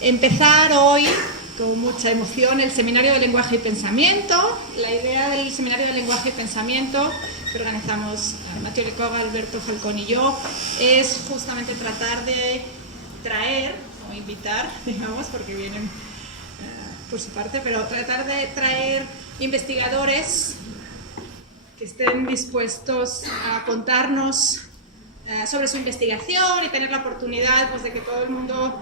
Empezar hoy con mucha emoción el Seminario de Lenguaje y Pensamiento. La idea del Seminario de Lenguaje y Pensamiento que organizamos Mateo Lecoga, Alberto Falcón y yo es justamente tratar de traer o invitar, digamos, porque vienen por su parte, pero tratar de traer investigadores que estén dispuestos a contarnos sobre su investigación y tener la oportunidad pues, de que todo el mundo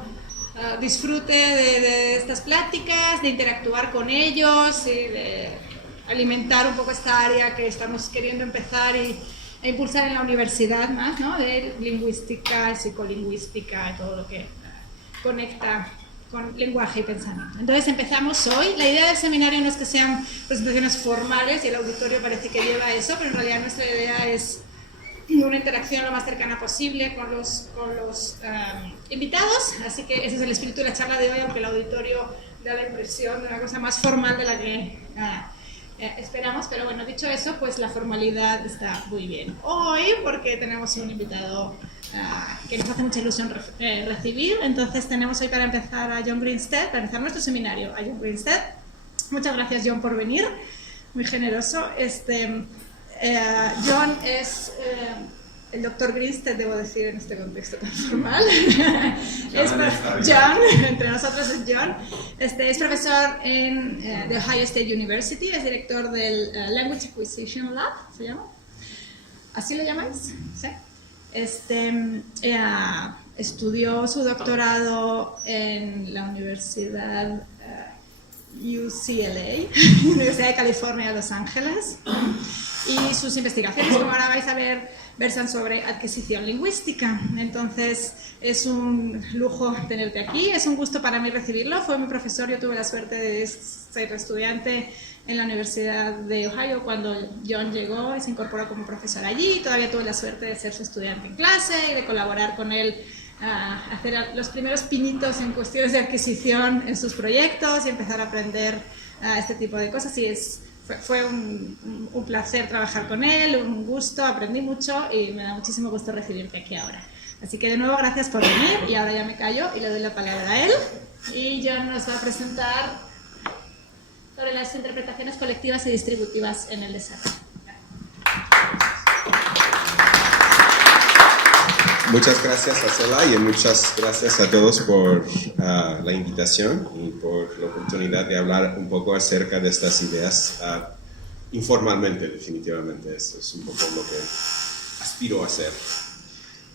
disfrute de estas pláticas, de interactuar con ellos y de alimentar un poco esta área que estamos queriendo empezar e impulsar en la universidad más, ¿no? De lingüística, psicolingüística y todo lo que conecta con lenguaje y pensamiento. Entonces empezamos hoy. La idea del seminario no es que sean presentaciones formales y el auditorio parece que lleva eso, pero en realidad nuestra idea es una interacción lo más cercana posible con los invitados, así que ese es el espíritu de la charla de hoy, aunque el auditorio da la impresión de una cosa más formal de la que esperamos, pero bueno, dicho eso, pues la formalidad está muy bien hoy porque tenemos un invitado que nos hace mucha ilusión recibir. Entonces tenemos hoy para empezar a John Grinstead, para empezar nuestro seminario, a John Grinstead. Muchas gracias, John, por venir, muy generoso. John es el doctor Grinstead, debo decir en este contexto tan formal. John, entre nosotros es John. Es profesor en The Ohio State University, es director del Language Acquisition Lab, ¿se llama? ¿Así lo llamáis? Sí. Estudió su doctorado en la Universidad UCLA, Universidad de California, Los Ángeles, y sus investigaciones, como ahora vais a ver, versan sobre adquisición lingüística. Entonces es un lujo tenerte aquí, es un gusto para mí recibirlo. Fue mi profesor, yo tuve la suerte de ser estudiante en la Universidad de Ohio cuando John llegó y se incorporó como profesor allí. Todavía tuve la suerte de ser su estudiante en clase y de colaborar con él hacer los primeros pinitos en cuestiones de adquisición en sus proyectos y empezar a aprender este tipo de cosas. Y fue un placer trabajar con él, un gusto, aprendí mucho y me da muchísimo gusto recibirte aquí ahora. Así que de nuevo gracias por venir y ahora ya me callo y le doy la palabra a él. Y John nos va a presentar sobre las interpretaciones colectivas y distributivas en el desarrollo. Muchas gracias a Sola y muchas gracias a todos por la invitación y por la oportunidad de hablar un poco acerca de estas ideas informalmente, definitivamente. Eso es un poco lo que aspiro a hacer.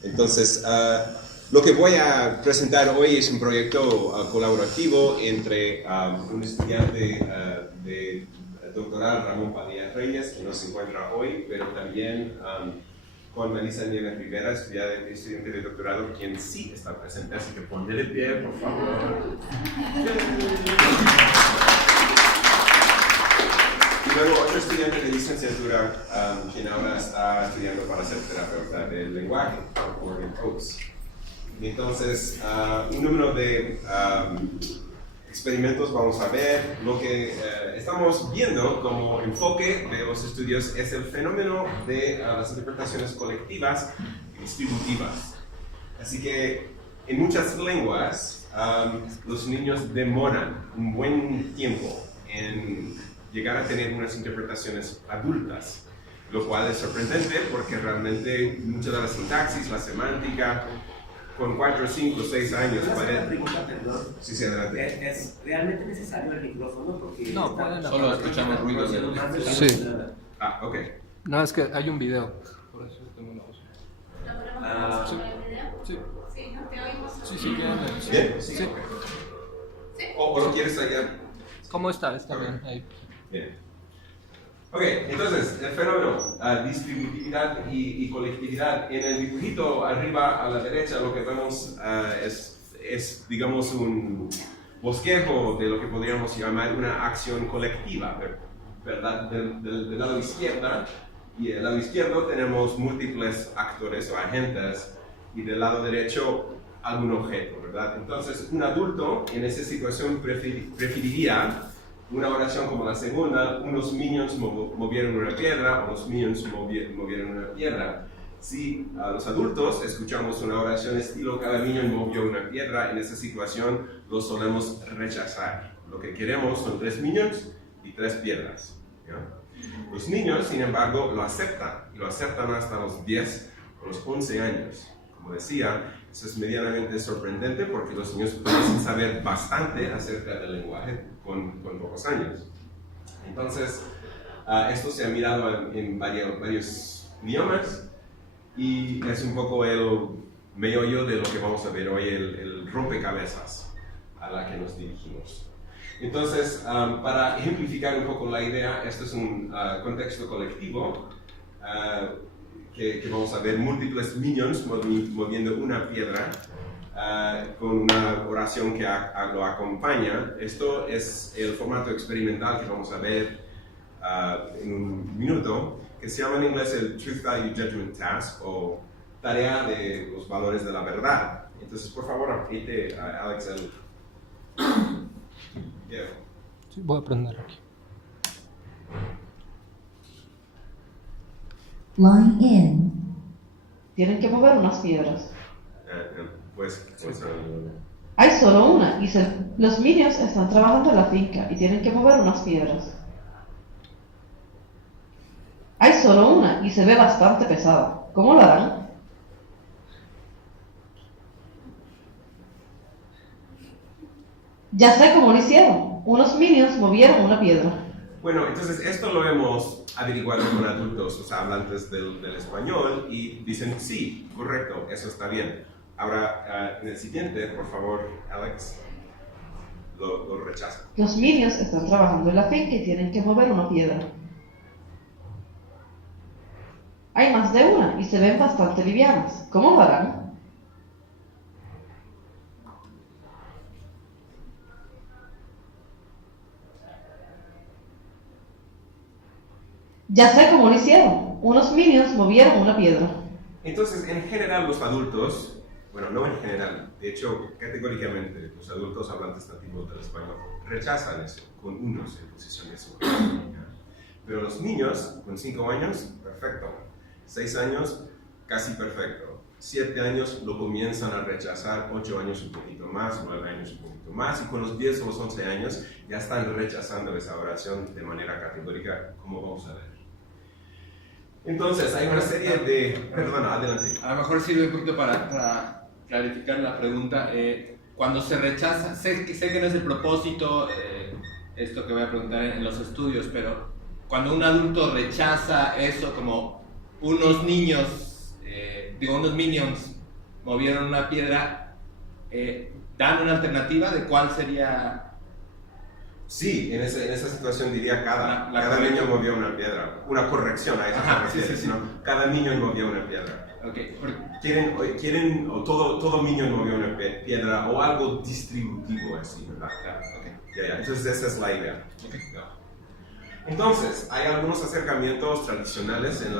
Entonces, lo que voy a presentar hoy es un proyecto colaborativo entre un estudiante de doctoral, Ramón Padilla Reyes, que no se encuentra hoy, pero también con Melissa Nieves Rivera, estudiante de doctorado, quien sí está presente, así que ponte de pie, por favor. Y luego otro estudiante de licenciatura, quien ahora está estudiando para ser terapeuta del lenguaje, Morgan Coates. Y entonces, un número de experimentos vamos a ver. Lo que estamos viendo como enfoque de los estudios es el fenómeno de las interpretaciones colectivas y distributivas. Así que en muchas lenguas los niños demoran un buen tiempo en llegar a tener unas interpretaciones adultas, lo cual es sorprendente porque realmente mucha de la sintaxis, la semántica, con 4, 5, 6 años para... pregunta, perdón. Sí, sí, adelante. ¿Es realmente necesario el micrófono? Porque no, solo escuchamos ruidos. Sí. Ok. No, es que hay un video. Por eso tengo una voz. ¿Lo podemos el video? Sí. Sí, ¿no? ¿Te oímos? Sí, quieren. ¿Bien? Sí. ¿O lo quieres allá? ¿Cómo está? Está bien. Ahí. Bien. Ok, entonces, el fenómeno, distributividad y colectividad. En el dibujito arriba a la derecha lo que vemos es, digamos, un bosquejo de lo que podríamos llamar una acción colectiva, ¿verdad? Del lado izquierdo, y del lado izquierdo tenemos múltiples actores o agentes, y del lado derecho algún objeto, ¿verdad? Entonces, un adulto en esa situación preferiría una oración como la segunda: unos niños movieron una piedra, unos niños movieron una piedra. si los adultos escuchamos una oración estilo cada niño movió una piedra, en esa situación lo solemos rechazar. Lo que queremos son 3 niños y 3 piedras. ¿Ya? Los niños, sin embargo, lo aceptan, y lo aceptan hasta los 10 o los 11 años. Como decía, eso es medianamente sorprendente porque los niños pueden saber bastante acerca del lenguaje con pocos años. Entonces, esto se ha mirado en varios idiomas y es un poco el meollo de lo que vamos a ver hoy, el rompecabezas a la que nos dirigimos. Entonces, para ejemplificar un poco la idea, esto es un contexto colectivo que vamos a ver múltiples minions moviendo una piedra con una oración que lo acompaña. Esto es el formato experimental que vamos a ver en un minuto, que se llama en inglés el Truth Value Judgment Task o tarea de los valores de la verdad. Entonces, por favor, apriete a Alex el video. Sí, voy a prender aquí. Line in. Tienen que mover unas piedras. Pues, Hay solo una y los minions están trabajando en la finca y tienen que mover unas piedras. Hay solo una y se ve bastante pesada. ¿Cómo lo harán? Ya sé cómo lo hicieron. Unos minions movieron una piedra. Bueno, entonces esto lo hemos averiguado con adultos, o sea, hablantes del español, y dicen, sí, correcto, eso está bien. Ahora, en el siguiente, por favor, Alex, lo rechaza. Los minions están trabajando en la finca y tienen que mover una piedra. Hay más de una y se ven bastante livianas. ¿Cómo lo harán? Ya sé cómo lo hicieron. Unos minions movieron una piedra. Entonces, en general, los adultos, bueno, no en general, de hecho, categóricamente, los adultos hablantes nativos del español rechazan eso, con unos en posición de sujeción. Pero los niños, con 5 años, perfecto. 6 años, casi perfecto. 7 años lo comienzan a rechazar, 8 años un poquito más, 9 años un poquito más, y con los 10 o los 11 años ya están rechazando esa oración de manera categórica, como vamos a ver. Entonces, hay una serie de... Perdona, adelante. A lo mejor sirve un poquito para clarificar la pregunta. Cuando se rechaza, sé que no es el propósito, esto que voy a preguntar en los estudios, pero cuando un adulto rechaza eso como unos niños, unos minions movieron una piedra, ¿dan una alternativa de cuál sería? Sí, en esa situación diría cada niño movió una piedra. Una corrección a eso. Sí. ¿No? Cada niño movió una piedra. Okay. Quieren o todo niño movió una piedra o algo distributivo así, ¿verdad? Okay. Ya. Entonces esa es la idea. Okay. Entonces, hay algunos acercamientos tradicionales en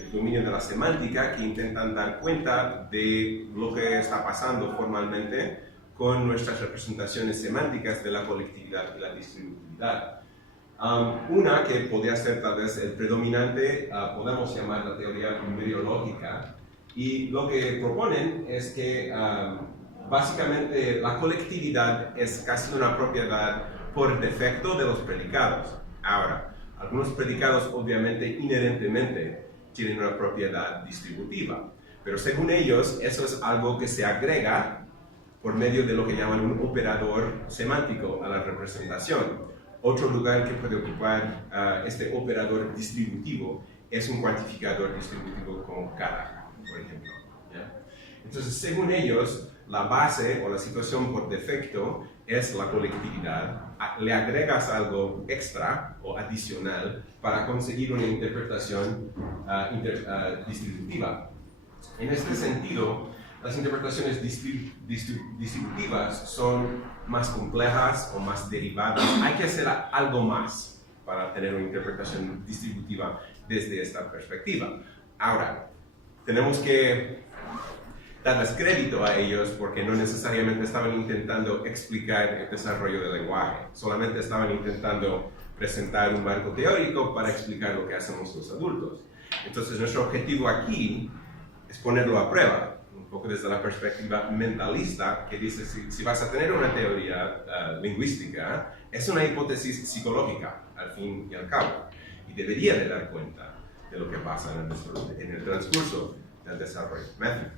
el dominio de la semántica que intentan dar cuenta de lo que está pasando formalmente con nuestras representaciones semánticas de la colectividad y la distributividad. Una que podría ser tal vez el predominante, podemos llamar la teoría numeriológica, y lo que proponen es que básicamente la colectividad es casi una propiedad por defecto de los predicados. Ahora, algunos predicados obviamente inherentemente tienen una propiedad distributiva, pero según ellos eso es algo que se agrega por medio de lo que llaman un operador semántico a la representación. Otro lugar que puede ocupar este operador distributivo es un cuantificador distributivo como cada, por ejemplo. ¿Ya? Entonces, según ellos, la base o la situación por defecto es la colectividad. Le agregas algo extra o adicional para conseguir una interpretación distributiva. En este sentido, las interpretaciones distributivas son más complejas o más derivadas. Hay que hacer algo más para tener una interpretación distributiva desde esta perspectiva. Ahora, tenemos que darles crédito a ellos porque no necesariamente estaban intentando explicar el desarrollo del lenguaje, solamente estaban intentando presentar un marco teórico para explicar lo que hacemos los adultos. Entonces nuestro objetivo aquí es ponerlo a prueba, un poco desde la perspectiva mentalista, que dice si vas a tener una teoría lingüística, es una hipótesis psicológica, al fin y al cabo, y debería de dar cuenta de lo que pasa en el transcurso del desarrollo. Matthew.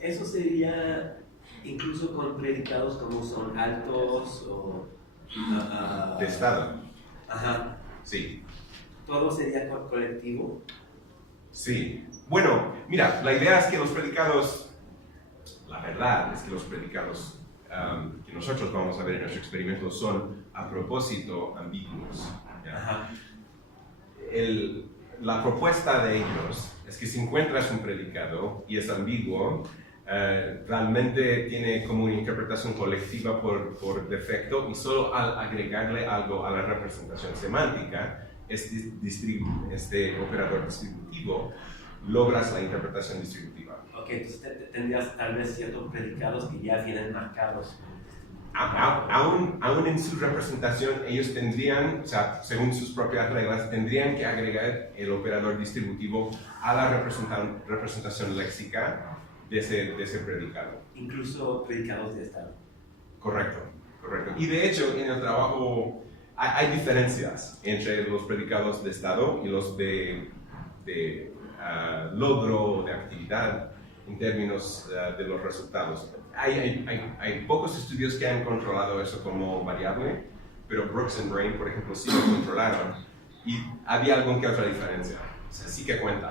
Eso sería incluso con predicados como son altos o... De estado. Ajá. Sí. ¿Todo sería colectivo? Sí. Bueno, mira, la idea es que los predicados, la verdad es que los predicados que nosotros vamos a ver en nuestro experimento son a propósito ambiguos. ¿Ya? Ajá. La propuesta de ellos es que si encuentras un predicado y es ambiguo, realmente tiene como una interpretación colectiva por defecto, y solo al agregarle algo a la representación semántica, este operador distributivo, logras la interpretación distributiva. Ok, entonces tendrías tal vez ciertos predicados que ya vienen marcados. Aún en su representación, ellos tendrían, o sea, según sus propias reglas, tendrían que agregar el operador distributivo a la representación léxica de ese predicado. Incluso predicados de estado. Correcto, correcto. Y de hecho, en el trabajo hay diferencias entre los predicados de estado y los de logro, de actividad, en términos de los resultados. Hay pocos estudios que han controlado eso como variable, pero Brooks and Brain, por ejemplo, sí lo controlaron, y había algún que otra diferencia. O sea, sí que cuenta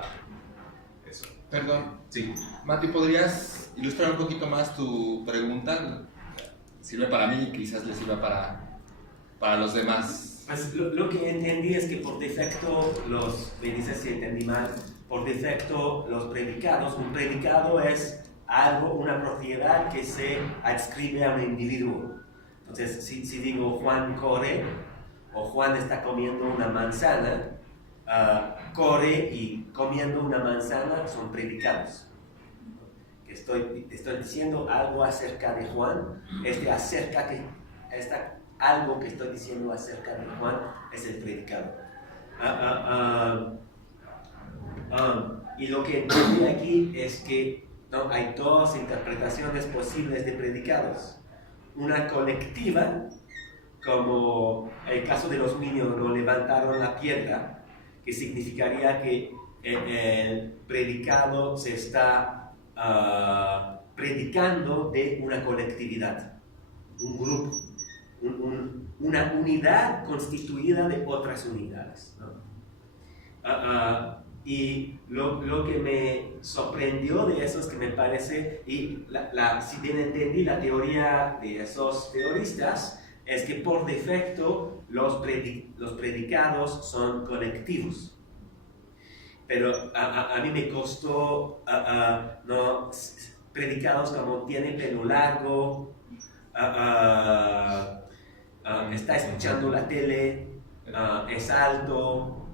eso. Perdón. Sí. Mati, ¿podrías ilustrar un poquito más tu pregunta? Sirve para mí, quizás le sirva para los demás. Pues lo que entendí es que por defecto, me dices si entendí mal, por defecto los predicados, un predicado es algo, una propiedad que se adscribe a un individuo. Entonces, si digo Juan corre, o Juan está comiendo una manzana, corre y comiendo una manzana son predicados. Que estoy diciendo algo acerca de Juan, algo que estoy diciendo acerca de Juan es el predicado. Y lo que entendí aquí es que hay dos interpretaciones posibles de predicados. Una colectiva, como el caso de los niños, no levantaron la piedra, que significaría que el predicado se está predicando de una colectividad, un grupo, una unidad constituida de otras unidades, ¿no? Y lo que me sorprendió de eso es que me parece, y si bien entendí la teoría de esos teoristas, es que por defecto los predicados son colectivos. Pero a mí me costó no, predicados como tiene pelo largo, está escuchando la tele, es alto,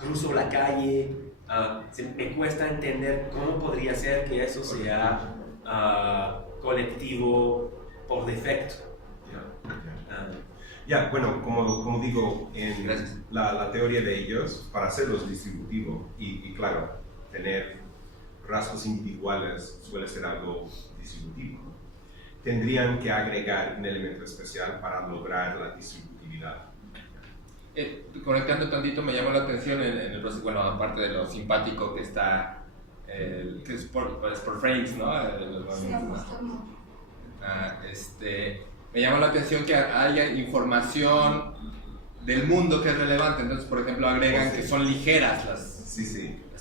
cruzo la calle. Me cuesta entender cómo podría ser que eso sea colectivo por defecto. Bueno, como digo, en la teoría de ellos, para hacerlos distributivos y claro, tener rasgos individuales suele ser algo distributivo, tendrían que agregar un elemento especial para lograr la distributividad. Conectando tantito, me llamó la atención en el proceso, bueno, aparte de lo simpático que está, que es por frames, ¿no? Me llama la atención que haya información del mundo que es relevante. Entonces, por ejemplo, agregan que son ligeras las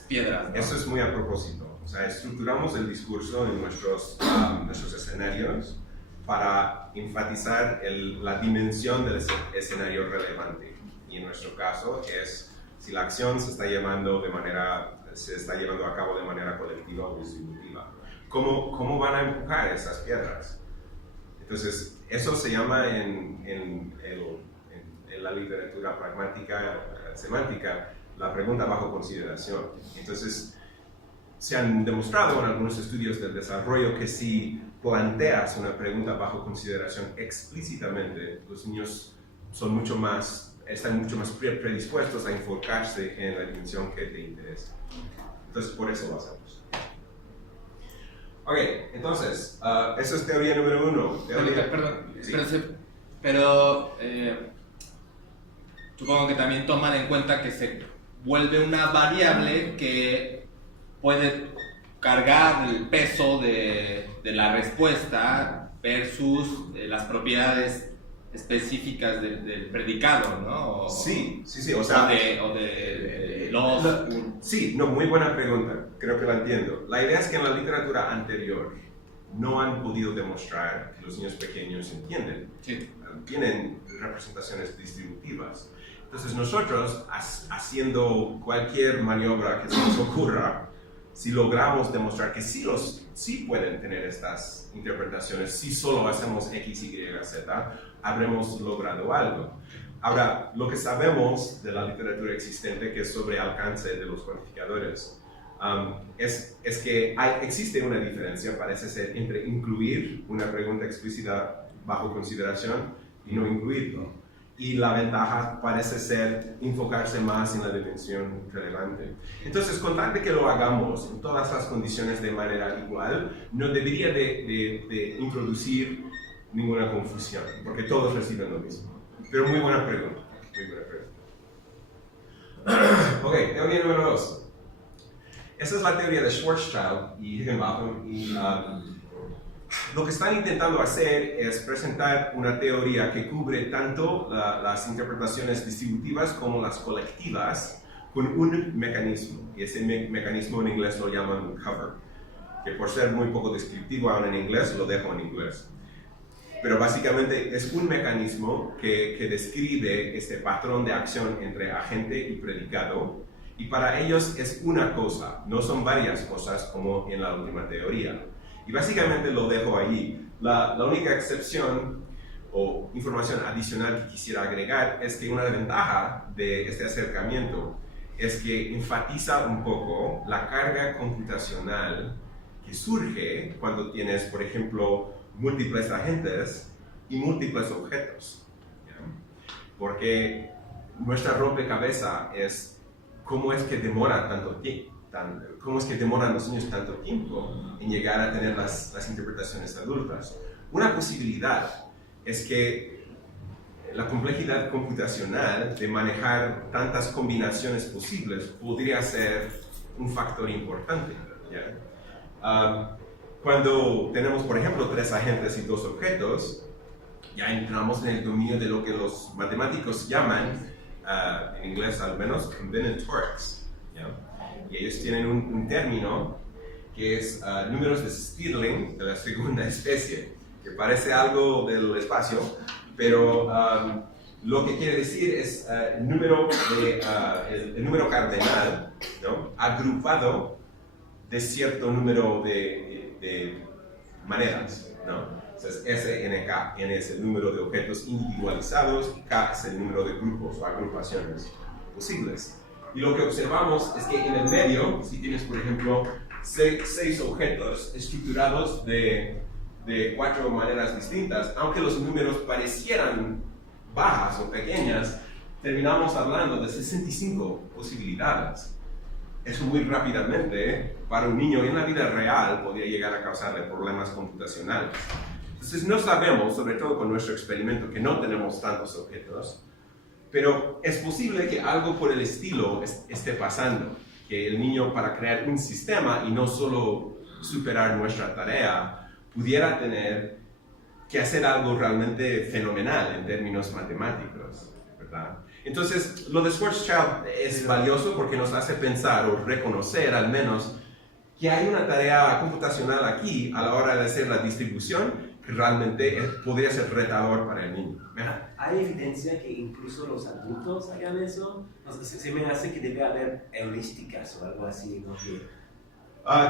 piedras, ¿no? Eso es muy a propósito. O sea, estructuramos el discurso en nuestros escenarios para enfatizar la dimensión del escenario relevante. Y en nuestro caso es si la acción se está llevando a cabo de manera colectiva o distributiva. ¿Cómo van a empujar esas piedras? Entonces, eso se llama en la literatura pragmática, semántica, la pregunta bajo consideración. Entonces, se han demostrado en algunos estudios del desarrollo que si planteas una pregunta bajo consideración explícitamente, los niños son mucho más están mucho más predispuestos a enfocarse en la dimensión que te interesa. Entonces, por eso lo hacemos. Ok, entonces, eso es teoría número 1. Perdón, Sí. pero supongo que también toman en cuenta que se vuelve una variable que puede cargar el peso de la respuesta versus las propiedades específicas del predicado, ¿no? Sí, o sea... Sí, no, muy buena pregunta, creo que la entiendo. La idea es que en la literatura anterior no han podido demostrar que los niños pequeños entienden. Sí. Tienen representaciones distributivas. Entonces nosotros, haciendo cualquier maniobra que se nos ocurra, si logramos demostrar que sí pueden tener estas interpretaciones, si solo hacemos X, Y, Z, habremos logrado algo. Ahora, lo que sabemos de la literatura existente, que es sobre alcance de los cuantificadores, es que existe una diferencia, parece ser, entre incluir una pregunta explícita bajo consideración y no incluirlo. Y la ventaja parece ser enfocarse más en la dimensión relevante. Entonces, con tal de que lo hagamos en todas las condiciones de manera igual, no debería de introducir ninguna confusión, porque todos reciben lo mismo. Pero muy buena pregunta. Ok, teoría número 2. Esa es la teoría de Schwarzschild y Higginbotham. Y lo que están intentando hacer es presentar una teoría que cubre tanto las interpretaciones distributivas como las colectivas con un mecanismo. Y ese mecanismo en inglés lo llaman cover, que por ser muy poco descriptivo aún en inglés, lo dejo en inglés. Pero básicamente es un mecanismo que describe este patrón de acción entre agente y predicado, y para ellos es una cosa, no son varias cosas como en la última teoría. Y básicamente lo dejo allí. La única excepción o información adicional que quisiera agregar es que una ventaja de este acercamiento es que enfatiza un poco la carga computacional que surge cuando tienes, por ejemplo, múltiples agentes y múltiples objetos, ¿ya? Porque nuestra rompecabezas es cómo es que demora tanto tiempo, cómo es que demoran los niños tanto tiempo en llegar a tener las interpretaciones adultas. Una posibilidad es que la complejidad computacional de manejar tantas combinaciones posibles podría ser un factor importante, ¿ya? Cuando tenemos, por ejemplo, 3 agentes y 2 objetos, ya entramos en el dominio de lo que los matemáticos llaman, en inglés al menos, combinatorics, ¿ya? Y ellos tienen un término que es números de Stirling de la segunda especie, que parece algo del espacio, pero lo que quiere decir es el número cardenal, ¿no?, agrupado de cierto número de maneras, ¿no? Entonces, S, N, K. N es el número de objetos individualizados y K es el número de grupos o agrupaciones posibles. Y lo que observamos es que en el medio, si tienes, por ejemplo, 6 objetos estructurados de 4 maneras distintas, aunque los números parecieran bajas o pequeñas, terminamos hablando de 65 posibilidades. Eso muy rápidamente, para un niño en la vida real, podría llegar a causarle problemas computacionales. Entonces no sabemos, sobre todo con nuestro experimento, que no tenemos tantos objetos, pero es posible que algo por el estilo esté pasando, que el niño, para crear un sistema y no solo superar nuestra tarea, pudiera tener que hacer algo realmente fenomenal en términos matemáticos, ¿verdad? Entonces, lo de Schwarzschild es valioso porque nos hace pensar o reconocer al menos que hay una tarea computacional aquí a la hora de hacer la distribución que realmente podría ser retador para el niño. ¿Hay evidencia que incluso los adultos hagan eso? No sé, se me hace que debe haber heurísticas o algo así, ¿no?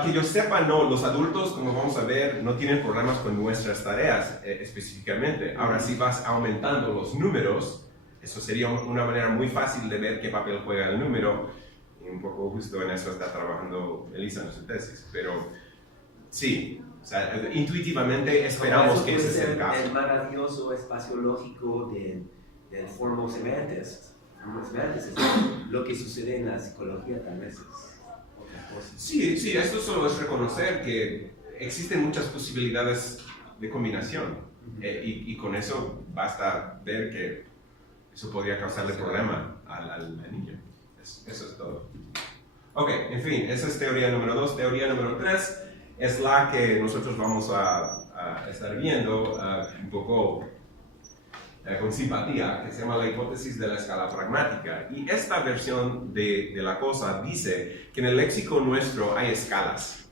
Que yo sepa, no. Los adultos, como vamos a ver, no tienen problemas con nuestras tareas específicamente. Ahora, si vas aumentando los números, eso sería una manera muy fácil de ver qué papel juega el número. Y un poco justo en eso está trabajando Elisa en su tesis. Pero sí, o sea, intuitivamente esperamos que ese sea el caso. El maravilloso espacio lógico de del formos semejantes es lo que sucede en la psicología, tal vez es otra cosa. Sí, esto solo es reconocer que existen muchas posibilidades de combinación y con eso basta ver que eso podría causarle problema al niño. Eso es todo. Ok, en fin, esa es teoría número 2. Teoría número 3 es la que nosotros vamos a estar viendo un poco con simpatía, que se llama la hipótesis de la escala pragmática. Y esta versión de la cosa dice que en el léxico nuestro hay escalas.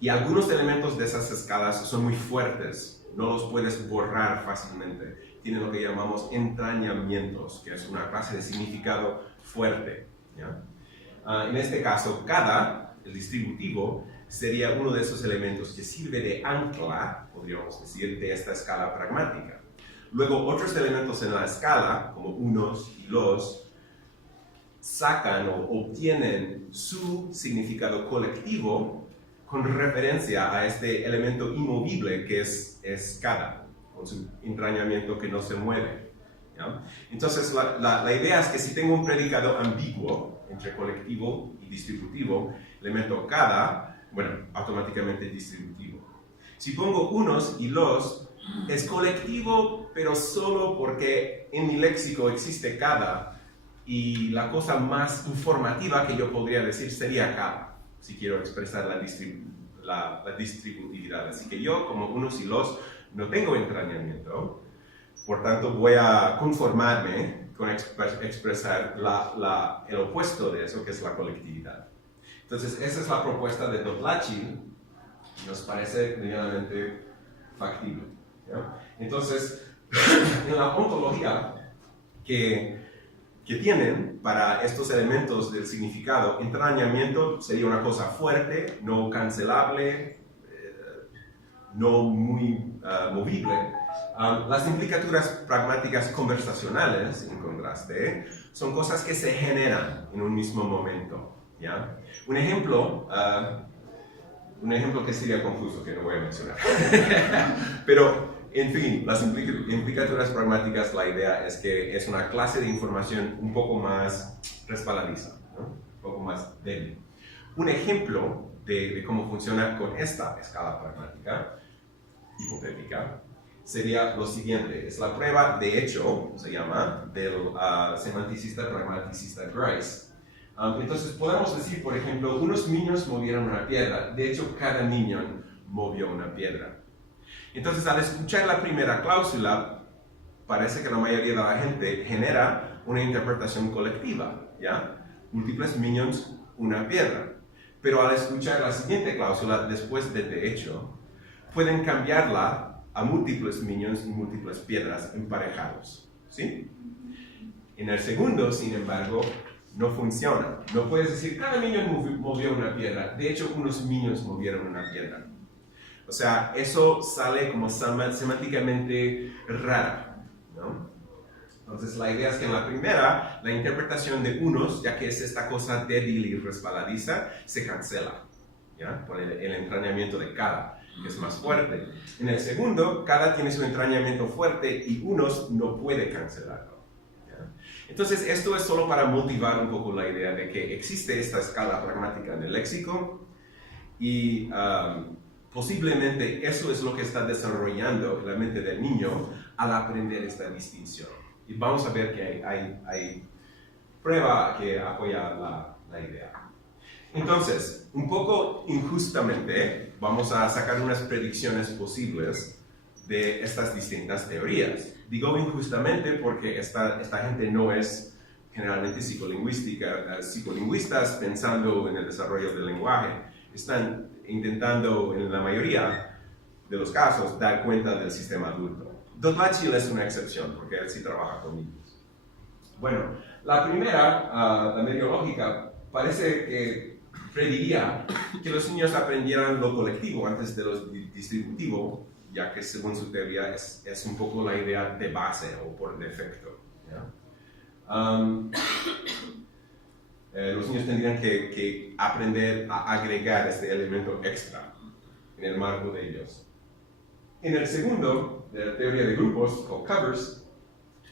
Y algunos elementos de esas escalas son muy fuertes, no los puedes borrar fácilmente. Tienen lo que llamamos entrañamientos, que es una clase de significado fuerte, ¿ya? En este caso, cada, el distributivo, sería uno de esos elementos que sirve de ancla, podríamos decir, de esta escala pragmática. Luego, otros elementos en la escala, como unos y los, sacan o obtienen su significado colectivo con referencia a este elemento inmovible que es cada, con su entrañamiento que no se mueve, ¿ya? Entonces, la idea es que si tengo un predicado ambiguo entre colectivo y distributivo, elemento cada, bueno, automáticamente distributivo. Si pongo unos y los, es colectivo, pero solo porque en mi léxico existe cada, y la cosa más informativa que yo podría decir sería cada, si quiero expresar la distributividad. Así que yo, como unos y los, no tengo entrañamiento, por tanto voy a conformarme con expresar el opuesto de eso, que es la colectividad. Entonces, esa es la propuesta de Dotlachi, y nos parece medianamente factible, ¿ya? Entonces, en la ontología que tienen para estos elementos del significado, entrañamiento sería una cosa fuerte, no cancelable, no muy movible. Las implicaturas pragmáticas conversacionales, en contraste, son cosas que se generan en un mismo momento, ¿ya? Un ejemplo que sería confuso, que no voy a mencionar. Pero, en fin, las implicaturas pragmáticas, la idea es que es una clase de información un poco más resbaladiza, ¿no? Un poco más débil. Un ejemplo de cómo funciona con esta escala pragmática, hipotética, sería lo siguiente. Es la prueba de hecho, se llama, del semanticista pragmaticista Grice. Entonces podemos decir, por ejemplo, unos niños movieron una piedra. De hecho, cada niño movió una piedra. Entonces, al escuchar la primera cláusula, parece que la mayoría de la gente genera una interpretación colectiva, ¿ya? Múltiples niños, una piedra. Pero al escuchar la siguiente cláusula, después de hecho, pueden cambiarla a múltiples niños y múltiples piedras emparejados, ¿sí? En el segundo, sin embargo, no funciona. No puedes decir, cada niño movió una piedra. De hecho, unos niños movieron una piedra. O sea, eso sale como semánticamente rara, ¿no? Entonces, la idea es que en la primera, la interpretación de unos, ya que es esta cosa débil y resbaladiza, se cancela, ¿ya? Por el entrañamiento de cada, que es más fuerte. En el segundo, cada tiene su entrañamiento fuerte y unos no puede cancelarlo. Entonces, esto es solo para motivar un poco la idea de que existe esta escala pragmática en el léxico y posiblemente eso es lo que está desarrollando en la mente del niño al aprender esta distinción. Y vamos a ver que hay prueba que apoya la idea. Entonces, un poco injustamente, vamos a sacar unas predicciones posibles de estas distintas teorías. Digo injustamente porque esta gente no es generalmente psicolingüistas pensando en el desarrollo del lenguaje. Están intentando, en la mayoría de los casos, dar cuenta del sistema adulto. Dotlachi es una excepción porque él sí trabaja con niños. Bueno, la primera, la medio lógica, parece que prediría que los niños aprendieran lo colectivo antes de lo distributivo, ya que según su teoría es un poco la idea de base o por defecto, ¿ya? Los niños tendrían que aprender a agregar este elemento extra en el marco de ellos. En el segundo, de la teoría de grupos, o covers,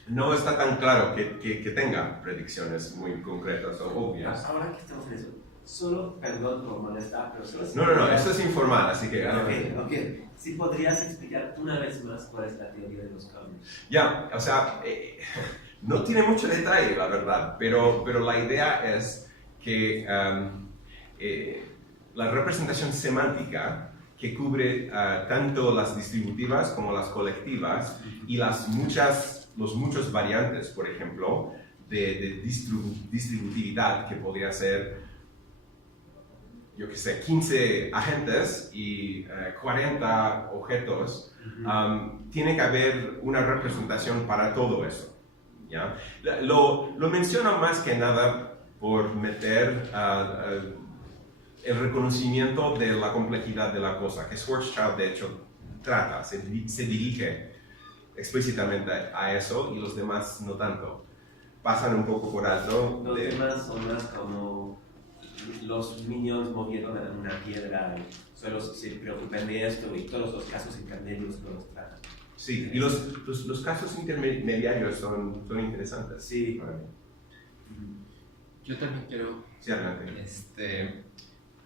no está tan claro que tenga predicciones muy concretas o obvias. Ahora que estamos en eso, solo, perdón por molestar, pero solo... No, esto es informal, así que... Ok. Si podrías explicar una vez más cuál es la teoría de los cambios. Ya, o sea, no tiene mucho detalle, la verdad, pero la idea es que la representación semántica que cubre tanto las distributivas como las colectivas y los muchos variantes, por ejemplo, de distributividad, que podría ser, yo qué sé, 15 agentes y 40 objetos, tiene que haber una representación para todo eso. ¿Ya? Lo menciono más que nada por meter el reconocimiento de la complejidad de la cosa, que Schwarzschild de hecho trata, se dirige explícitamente a eso y los demás no tanto. Pasan un poco por alto. Los demás son más como los niños moviendo una piedra, solo se preocupan de esto y todos los casos intermedios no los tratan. Sí, y los casos intermediarios son interesantes. Sí. Para mí. Yo también quiero... Sí, adelante.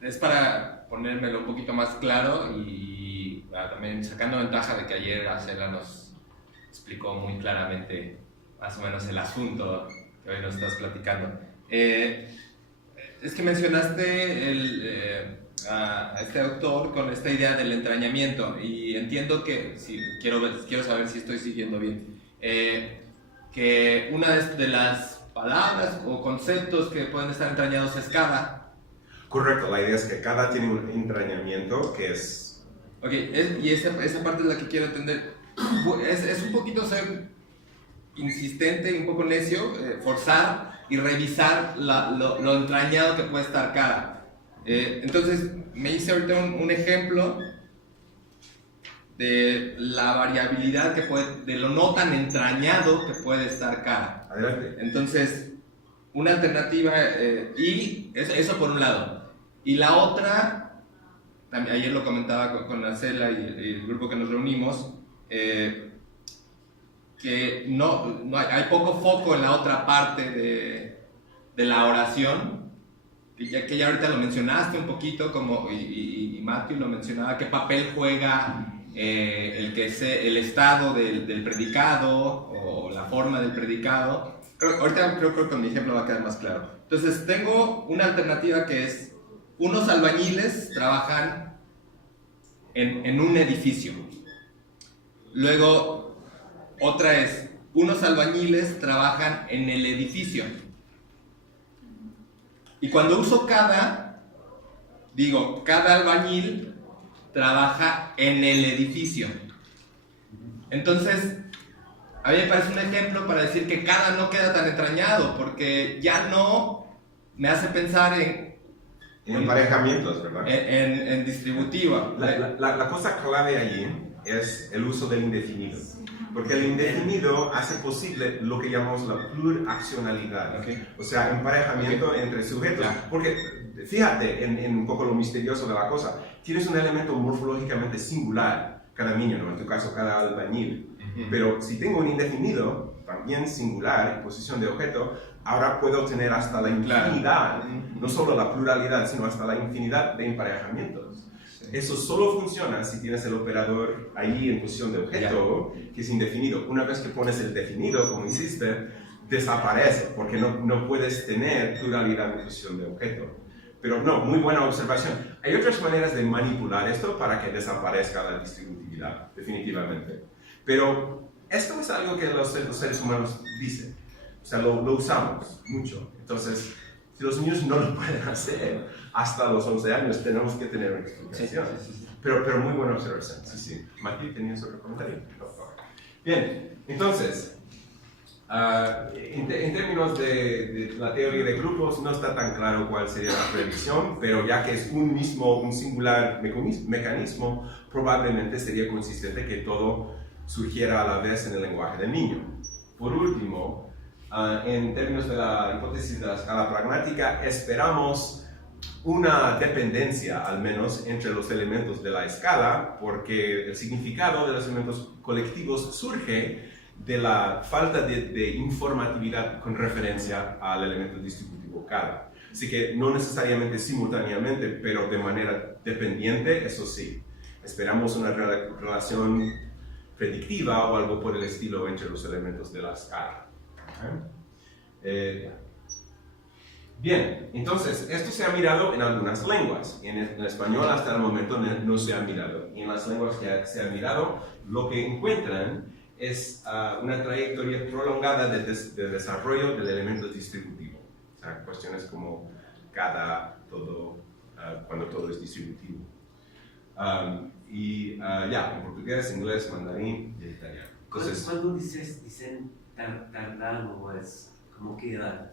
Es para ponérmelo un poquito más claro y también sacando ventaja de que ayer Acela nos explicó muy claramente más o menos el asunto que hoy nos estás platicando. Es que mencionaste a este autor con esta idea del entrañamiento y entiendo que, quiero saber si estoy siguiendo bien, que una de las palabras o conceptos que pueden estar entrañados es cada. Correcto, la idea es que cada tiene un entrañamiento que es... Ok, y esa parte es la que quiero entender. Es un poquito ser insistente y un poco necio, forzar y revisar lo entrañado que puede estar cada. Entonces, me hice ahorita un ejemplo de la variabilidad de lo no tan entrañado que puede estar cada. Adelante. Entonces, una alternativa, y eso por un lado. Y la otra, también, ayer lo comentaba con Acela y el grupo que nos reunimos, que hay poco foco en la otra parte de la oración, que ya ahorita lo mencionaste un poquito, y Matthew lo mencionaba, qué papel juega el estado del predicado o la forma del predicado. Ahorita creo que con mi ejemplo va a quedar más claro. Entonces tengo una alternativa que es: unos albañiles trabajan en un edificio. Luego, otra es: unos albañiles trabajan en el edificio. Y cuando uso cada, digo, cada albañil trabaja en el edificio. Entonces, a mí me parece un ejemplo para decir que cada no queda tan entrañado, porque ya no me hace pensar en emparejamientos, ¿verdad? En distributiva. La cosa clave allí es el uso del indefinido. Porque el indefinido hace posible lo que llamamos la pluraccionalidad. Okay. O sea, emparejamiento entre sujetos. Ya. Porque, fíjate en un poco lo misterioso de la cosa. Tienes un elemento morfológicamente singular, cada niño, ¿no? En tu caso, cada albañil. Pero si tengo un indefinido, también singular, en posición de objeto, ahora puedo tener hasta la infinidad, no solo la pluralidad, sino hasta la infinidad de emparejamientos. Sí. Eso solo funciona si tienes el operador ahí en posición de objeto, que es indefinido. Una vez que pones el definido, como hiciste, desaparece, porque no puedes tener pluralidad en posición de objeto. Pero no, muy buena observación. Hay otras maneras de manipular esto para que desaparezca la distributividad, definitivamente. Pero esto es algo que los seres humanos dicen. O sea, lo usamos mucho. Entonces, si los niños no lo pueden hacer hasta los 11 años, tenemos que tener una explicación. Sí. Pero muy buena observación. Sí. Mati, ¿tenías otro comentario? Bien, entonces, en términos de la teoría de grupos, no está tan claro cuál sería la predicción, pero ya que es un singular mecanismo, probablemente sería consistente que todo surgiera a la vez en el lenguaje del niño. Por último, en términos de la hipótesis de la escala pragmática, esperamos una dependencia, al menos, entre los elementos de la escala, porque el significado de los elementos colectivos surge de la falta de informatividad con referencia al elemento distributivo cada. Así que no necesariamente simultáneamente, pero de manera dependiente, eso sí. Esperamos una relación predictiva o algo por el estilo entre los elementos de la escala. Bien, entonces, esto se ha mirado en algunas lenguas. En español hasta el momento no se ha mirado. Y en las lenguas que se ha mirado, lo que encuentran es una trayectoria prolongada de desarrollo del elemento distributivo. O sea, cuestiones como cada, todo, cuando todo es distributivo. En portugués, inglés, mandarín y italiano. Entonces, cuando dicen tardado, es como que edad.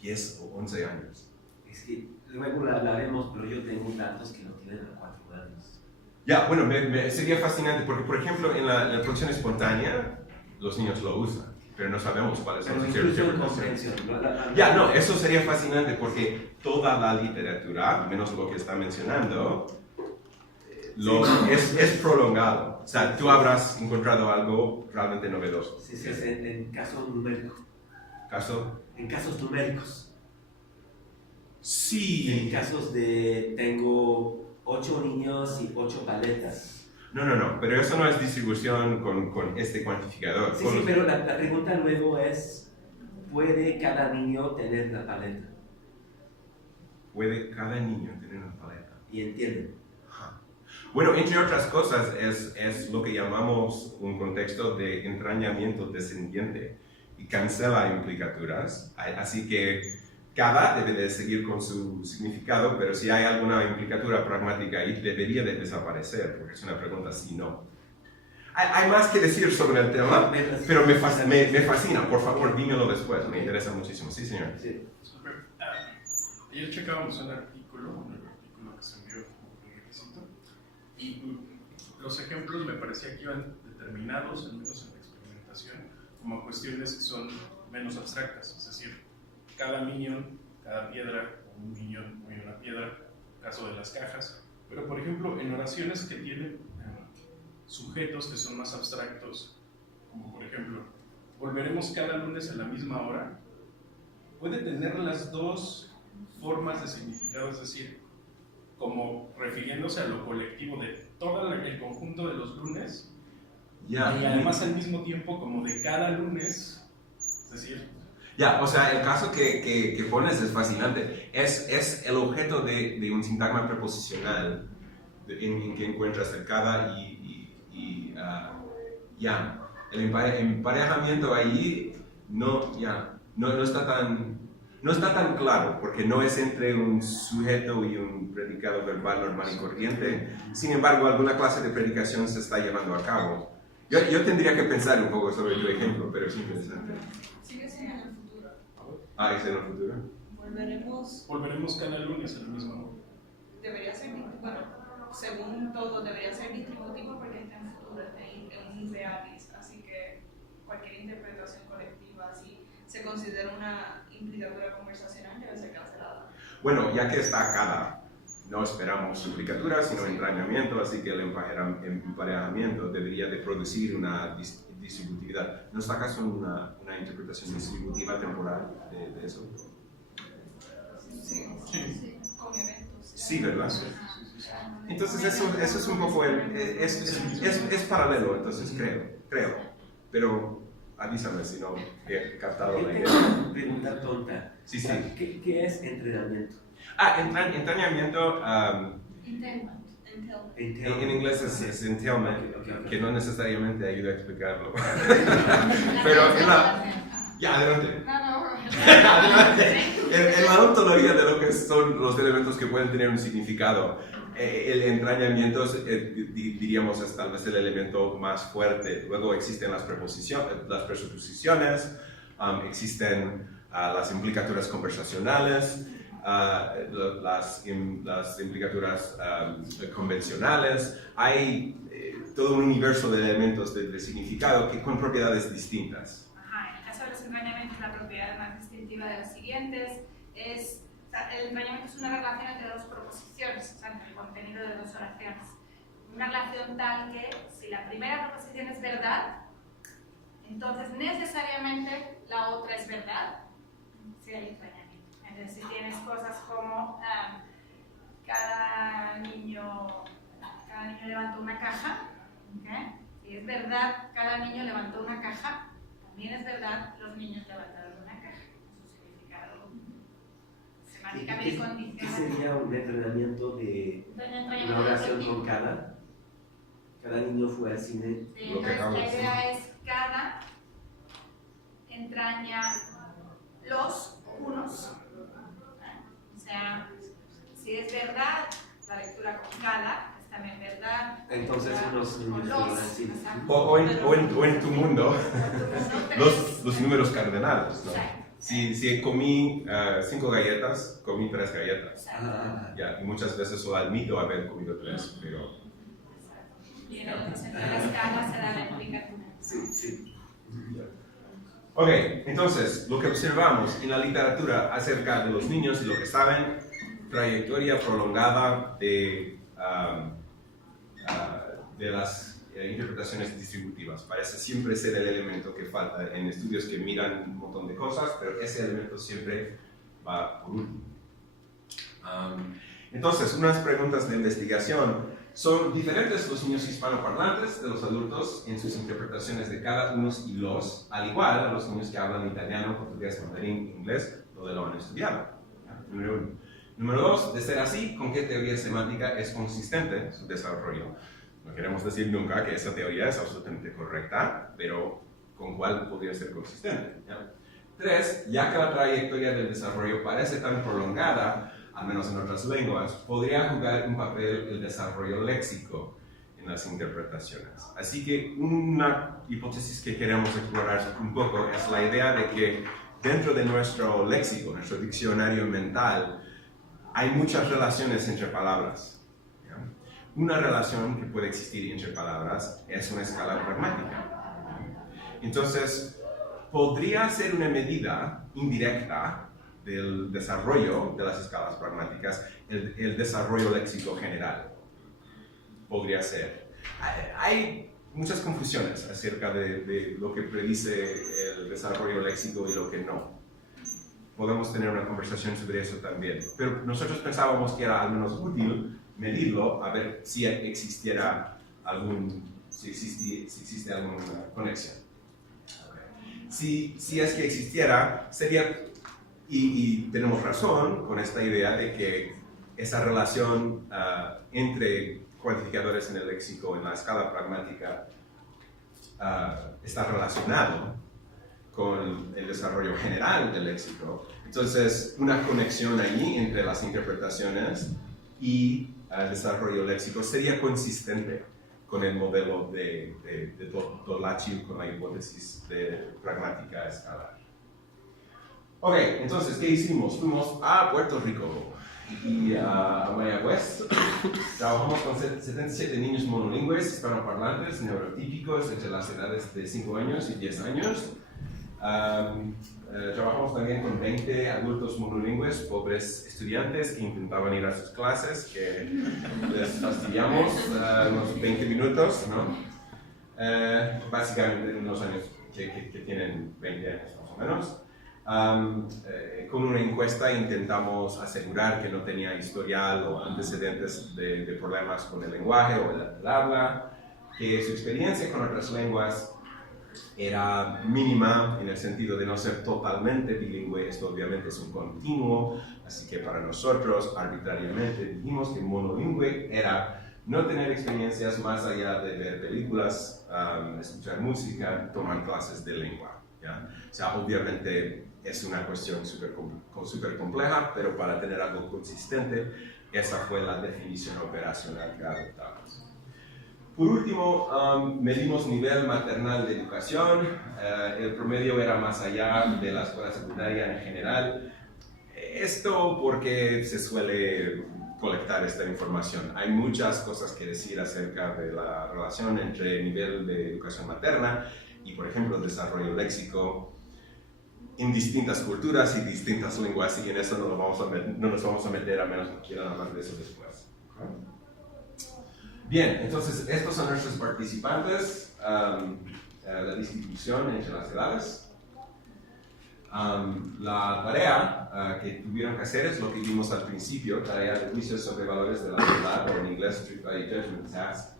10 o 11 años. Es que luego la hablaremos, pero yo tengo datos que lo tienen a 4 años. Bueno, sería fascinante porque, por ejemplo, en la producción espontánea, los niños lo usan, pero no sabemos cuáles son sus interpretaciones. No, eso sería fascinante porque toda la literatura, menos lo que está mencionando, es prolongado. O sea, tú habrás encontrado algo realmente novedoso. Sí, en caso numérico. En casos numéricos. Sí. En casos de tengo 8 niños y 8 paletas. No, pero eso no es distribución con este cuantificador. Sí, pero la pregunta luego es, ¿puede cada niño tener la paleta? ¿Puede cada niño tener una paleta? ¿Y entienden? Bueno, entre otras cosas, es lo que llamamos un contexto de entrañamiento descendiente y cancela implicaturas, así que cada debe de seguir con su significado, pero si hay alguna implicatura pragmática ahí, debería de desaparecer, porque es una pregunta sí no. Hay más que decir sobre el tema, pero me fascina. Por favor, dímelo después, me interesa muchísimo. Sí, señor. Sí. Ayer checábamos un artículo que se envió como requisito, y los ejemplos me parecía que iban determinados, al menos en la experimentación, como cuestiones que son menos abstractas, es decir, cada minion, cada piedra, un minion y una piedra, caso de las cajas, pero por ejemplo en oraciones que tienen sujetos que son más abstractos, como por ejemplo, volveremos cada lunes a la misma hora, puede tener las dos formas de significado, es decir, como refiriéndose a lo colectivo de todo el conjunto de los lunes, y además al mismo tiempo como de cada lunes, es decir... O sea, el caso que pones es fascinante. Es el objeto de un sintagma preposicional en que encuentras el cada el emparejamiento ahí no está tan claro, porque no es entre un sujeto y un predicado verbal normal y corriente. Sin embargo, alguna clase de predicación se está llevando a cabo. Yo tendría que pensar un poco sobre tu ejemplo, pero es interesante. Sigue siendo en el futuro. ¿Es en el futuro? Volveremos cada lunes a la misma hora. Debería ser, bueno, según todo, debería ser distributivo porque está en futuro, está en un realis, así que cualquier interpretación colectiva, si se considera una implicatura conversacional, debe ser cancelada. Bueno, ya que está cada, no esperamos implicatura, sino entrañamiento, así que el emparejamiento debería de producir una distributividad. ¿No es acaso una interpretación distributiva temporal de eso? Sí, con eventos. Sí, ¿verdad? Entonces eso es un poco, es paralelo, entonces creo, pero avísame si no he captado la idea. Una pregunta tonta. Sí. ¿Qué es entrenamiento? Entrenamiento, Entailment. en inglés es entailment, Okay. que no necesariamente ayuda a explicarlo. Pero adelante. Adelante. En la ontología de lo que son los elementos que pueden tener un significado, el entrañamiento diríamos es tal vez el elemento más fuerte. Luego existen las presuposiciones, existen las implicaturas conversacionales, las implicaturas convencionales. Hay todo un universo de elementos de significado que con propiedades distintas. En el caso de los entrañamientos, la propiedad más distintiva de las siguientes es, el entrañamiento es una relación entre dos proposiciones, o sea, entre el contenido de dos oraciones. Una relación tal que si la primera proposición es verdad, Entonces, necesariamente la otra es verdad si hay extrañamiento. Entonces, si tienes cosas como cada niño levantó una caja, ¿okay? Si es verdad, cada niño levantó una caja, también es verdad, los niños levantaron una caja. Su significado semánticamente condicionado. ¿Qué sería un entrenamiento de una oración con cada? Cada niño fue al cine. Sí, entonces la idea es cada entraña los unos. O sea, si es verdad, la lectura con cada es también verdad. Entonces unos niños fueron al cine. O en tu mundo, los números cardenales, ¿no? Si comí 5 galletas, comí 3 galletas. Ya, y muchas veces solo admito haber comido 3, pero... Y en la escala se da la implicación. Sí. Ok, entonces, lo que observamos en la literatura acerca de los niños y lo que saben, trayectoria prolongada de las interpretaciones distributivas. Parece siempre ser el elemento que falta en estudios que miran un montón de cosas, pero ese elemento siempre va por último. Entonces, unas preguntas de investigación. ¿Son diferentes los niños hispanoparlantes de los adultos en sus interpretaciones de cada unos y los, al igual a los niños que hablan italiano, portugués, mandarín, inglés, donde lo han estudiado? Número 1. Número 2, de ser así, ¿con qué teoría semántica es consistente su desarrollo? No queremos decir nunca que esa teoría es absolutamente correcta, pero ¿con cuál podría ser consistente? 3, ya que la trayectoria del desarrollo parece tan prolongada, al menos en otras lenguas, podría jugar un papel el desarrollo léxico en las interpretaciones. Así que una hipótesis que queremos explorar un poco es la idea de que dentro de nuestro léxico, nuestro diccionario mental, hay muchas relaciones entre palabras. ¿Ya? Una relación que puede existir entre palabras es una escala pragmática. Entonces, podría ser una medida indirecta del desarrollo de las escalas pragmáticas, el desarrollo léxico general. Podría ser. Hay muchas confusiones acerca de lo que predice el desarrollo léxico y lo que no. Podemos tener una conversación sobre eso también. Pero nosotros pensábamos que era al menos útil medirlo, a ver si existe alguna conexión. Okay. Si es que existiera, sería... Y tenemos razón con esta idea de que esa relación entre cuantificadores en el léxico, en la escala pragmática, está relacionado con el desarrollo general del léxico. Entonces, una conexión allí entre las interpretaciones y el desarrollo léxico sería consistente con el modelo de Dolachi, con la hipótesis de pragmática escalar. Ok, entonces, ¿qué hicimos? Fuimos a Puerto Rico y a Mayagüez. Trabajamos con 77 niños monolingües, hispanoparlantes, neurotípicos, entre las edades de 5 años y 10 años. Trabajamos también con 20 adultos monolingües, pobres estudiantes que intentaban ir a sus clases, que les fastidiamos unos 20 minutos, ¿no? Básicamente unos años que tienen 20 años más o menos. Con una encuesta intentamos asegurar que no tenía historial o antecedentes de problemas con el lenguaje o el habla, que su experiencia con otras lenguas era mínima en el sentido de no ser totalmente bilingüe. Esto obviamente es un continuo, así que para nosotros arbitrariamente dijimos que monolingüe era no tener experiencias más allá de ver películas, escuchar música, tomar clases de lengua. ¿Ya? O sea, obviamente es una cuestión súper compleja, pero para tener algo consistente, esa fue la definición operacional que adoptamos. Por último, medimos nivel maternal de educación. El promedio era más allá de la escuela secundaria en general. Esto porque se suele colectar esta información. Hay muchas cosas que decir acerca de la relación entre el nivel de educación materna y, por ejemplo, el desarrollo léxico en distintas culturas y distintas lenguas, y en eso no nos vamos a meter a menos que quieran hablar de eso después. Bien, entonces estos son nuestros participantes. la distribución entre las edades. La tarea que tuvieron que hacer es lo que vimos al principio, tarea de juicio sobre valores de la verdad, o en inglés Truth Value Judgment Task.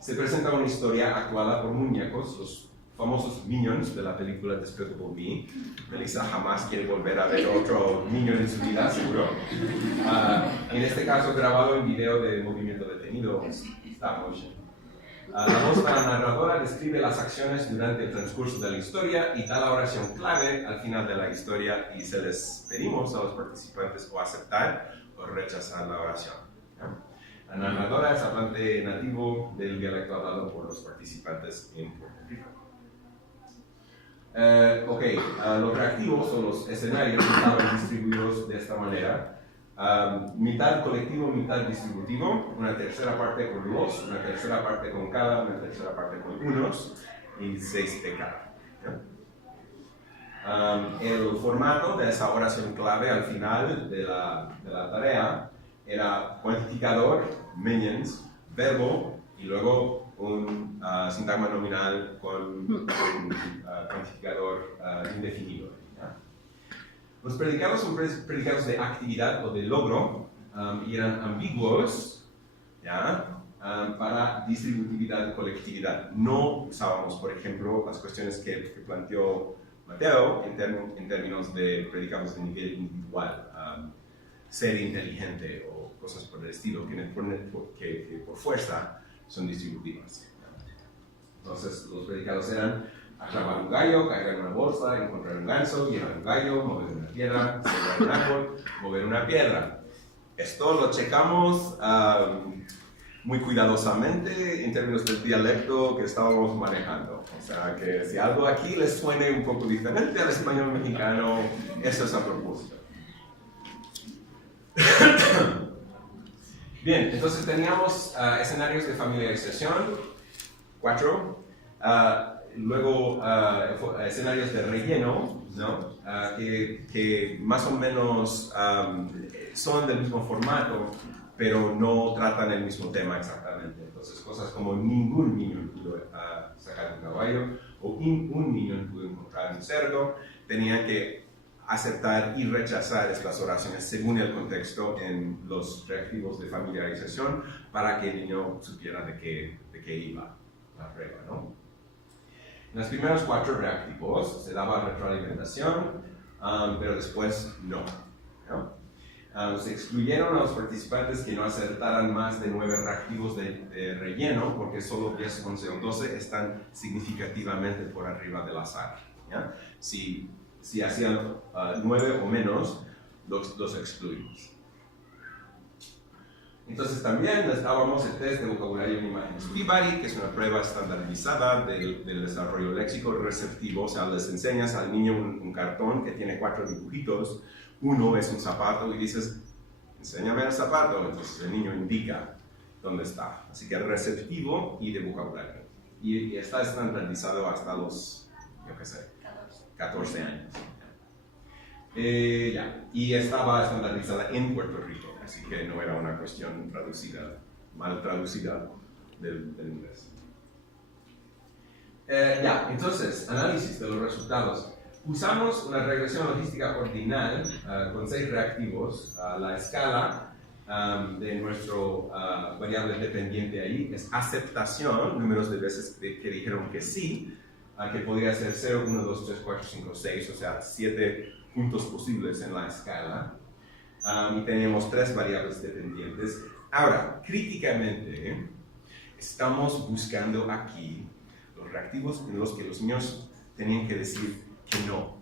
Se presenta una historia actuada por muñecos, los famosos Minions de la película Despicable Me. Melissa jamás quiere volver a ver otro Minion en su vida, seguro. En este caso grabado en video de movimiento detenido, stop motion. La voz de la narradora describe las acciones durante el transcurso de la historia y da la oración clave al final de la historia, y se les pedimos a los participantes o aceptar o rechazar la oración. La narradora es hablante nativo del dialecto hablado por los participantes en Puerto Rico. Los reactivos o los escenarios estaban distribuidos de esta manera. Mitad colectivo, mitad distributivo, una tercera parte con los, una tercera parte con cada, una tercera parte con unos y 6 de cada. El formato de esa oración clave al final de la tarea era cuantificador, minions, verbo y luego un sintagma nominal con un cuantificador indefinido. Los predicados son predicados de actividad o de logro y eran ambiguos, ¿ya? Para distributividad y colectividad. No usábamos, por ejemplo, las cuestiones que planteó Mateo en términos de predicados de nivel individual, ser inteligente o cosas por el estilo, que por fuerza son distributivas. Entonces, los predicados eran atrapar un gallo, cargar una bolsa, encontrar un ganso, llevar un gallo, mover una piedra, sembrar un árbol, mover una piedra. Esto lo checamos muy cuidadosamente en términos del dialecto que estábamos manejando. O sea, que si algo aquí les suene un poco diferente al español mexicano, eso es a propósito. Bien, entonces teníamos escenarios de familiarización, 4. Luego escenarios de relleno, ¿no? Que más o menos son del mismo formato, pero no tratan el mismo tema exactamente. Entonces, cosas como ningún niño pudo sacar un caballo, o un niño pudo encontrar un cerdo, tenían que aceptar y rechazar estas oraciones según el contexto en los reactivos de familiarización, para que el niño supiera de qué iba la prueba, ¿no? En los primeros 4 reactivos se daba retroalimentación, pero después no. Se excluyeron a los participantes que no acertaran más de 9 reactivos de relleno, porque solo 10, 11 o 12 están significativamente por arriba del azar. ¿Ya? Si hacían 9 o menos, los excluimos. Entonces también estábamos el test de vocabulario en imágenes Peabody, que es una prueba estandarizada del desarrollo léxico receptivo. O sea, les enseñas al niño un cartón que tiene 4 dibujitos. Uno es un zapato y dices, enséñame el zapato. Entonces el niño indica dónde está. Así que receptivo y de vocabulario. Y está estandarizado hasta los, 14 años. Y estaba estandarizada en Puerto Rico. Así que no era una cuestión mal traducida del inglés. Entonces, análisis de los resultados. Usamos una regresión logística ordinal con 6 reactivos. La escala de nuestro variable dependiente ahí es aceptación, números de veces que dijeron que sí, que podría ser 0, 1, 2, 3, 4, 5, 6, o sea, 7 puntos posibles en la escala. Y teníamos 3 variables dependientes. Ahora, críticamente, estamos buscando aquí los reactivos en los que los niños tenían que decir que no.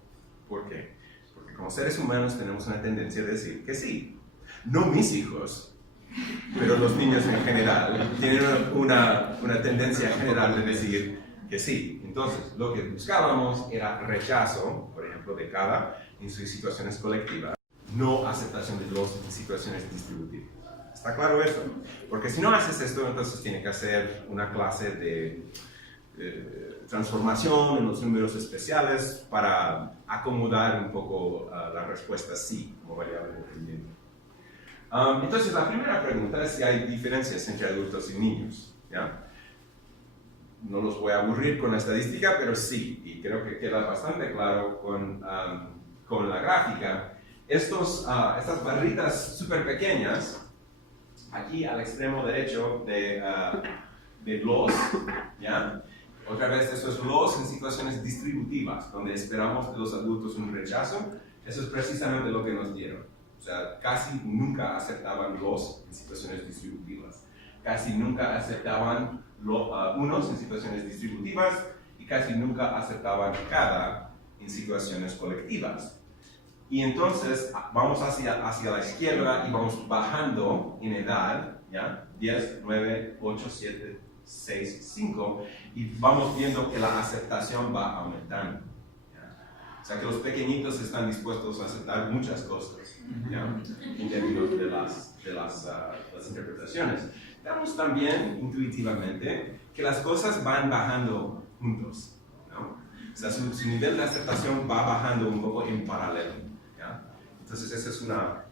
¿Por qué? Porque como seres humanos tenemos una tendencia a decir que sí. No mis hijos, pero los niños en general tienen una tendencia general de decir que sí. Entonces, lo que buscábamos era rechazo, por ejemplo, de cada en sus situaciones colectivas. No aceptación de los en situaciones distributivas. ¿Está claro eso? Porque si no haces esto, entonces tiene que hacer una clase de transformación en los números especiales para acomodar un poco la respuesta sí como variable dependiente. Entonces, la primera pregunta es si hay diferencias entre adultos y niños. ¿Ya? no los voy a aburrir con la estadística, pero sí, y creo que queda bastante claro con la gráfica. Estas barritas súper pequeñas, aquí al extremo derecho de los, ¿ya? Otra vez, eso es los en situaciones distributivas, donde esperamos de los adultos un rechazo. Eso es precisamente lo que nos dieron. O sea, casi nunca aceptaban los en situaciones distributivas. Casi nunca aceptaban unos en situaciones distributivas y casi nunca aceptaban cada en situaciones colectivas. Y entonces vamos hacia la izquierda y vamos bajando en edad, ¿ya? 10, 9, 8, 7, 6, 5, y vamos viendo que la aceptación va aumentando. ¿Ya? O sea que los pequeñitos están dispuestos a aceptar muchas cosas, ¿ya? En términos de las interpretaciones. Vemos también intuitivamente que las cosas van bajando juntos, ¿no? O sea, su nivel de aceptación va bajando un poco en paralelo, ¿ya? Entonces esa es una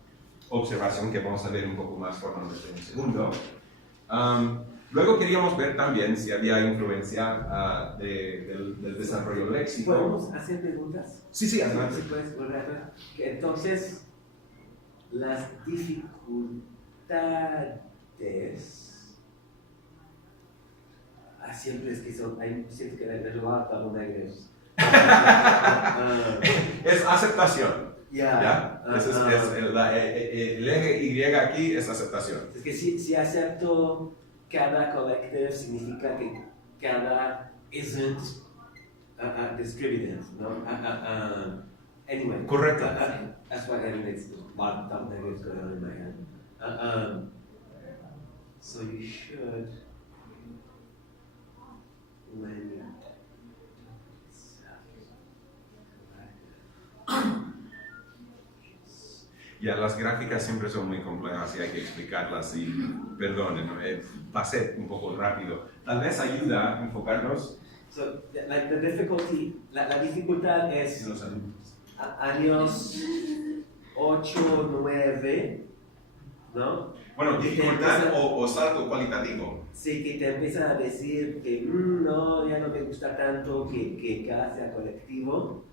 observación que vamos a ver un poco más formalmente en un segundo. Luego queríamos ver también si había influencia del desarrollo léxico. ¿Podemos hacer preguntas? Sí, adelante. ¿Sí puedes volver a ver? Que entonces, las dificultades... siempre es que son... siempre que le roban a los negros. Es aceptación. ¿Ya? El eje Y aquí es aceptación. Es que si acepto cada collective, significa que cada isn't distributed, ¿no? Anyway. Correcto. That's why I mean, it's a lot of negatives going on in my head. So you should, when Ya, las gráficas siempre son muy complejas y hay que explicarlas y, perdonen, ¿no? Pasé un poco rápido. Tal vez ayuda a enfocarnos. So, like the difficulty, la dificultad es En los adultos. Años 8, 9, ¿no? Bueno, dificultad o salto cualitativo. Sí, que te empiezan a decir que no, ya no me gusta tanto que cada sea colectivo,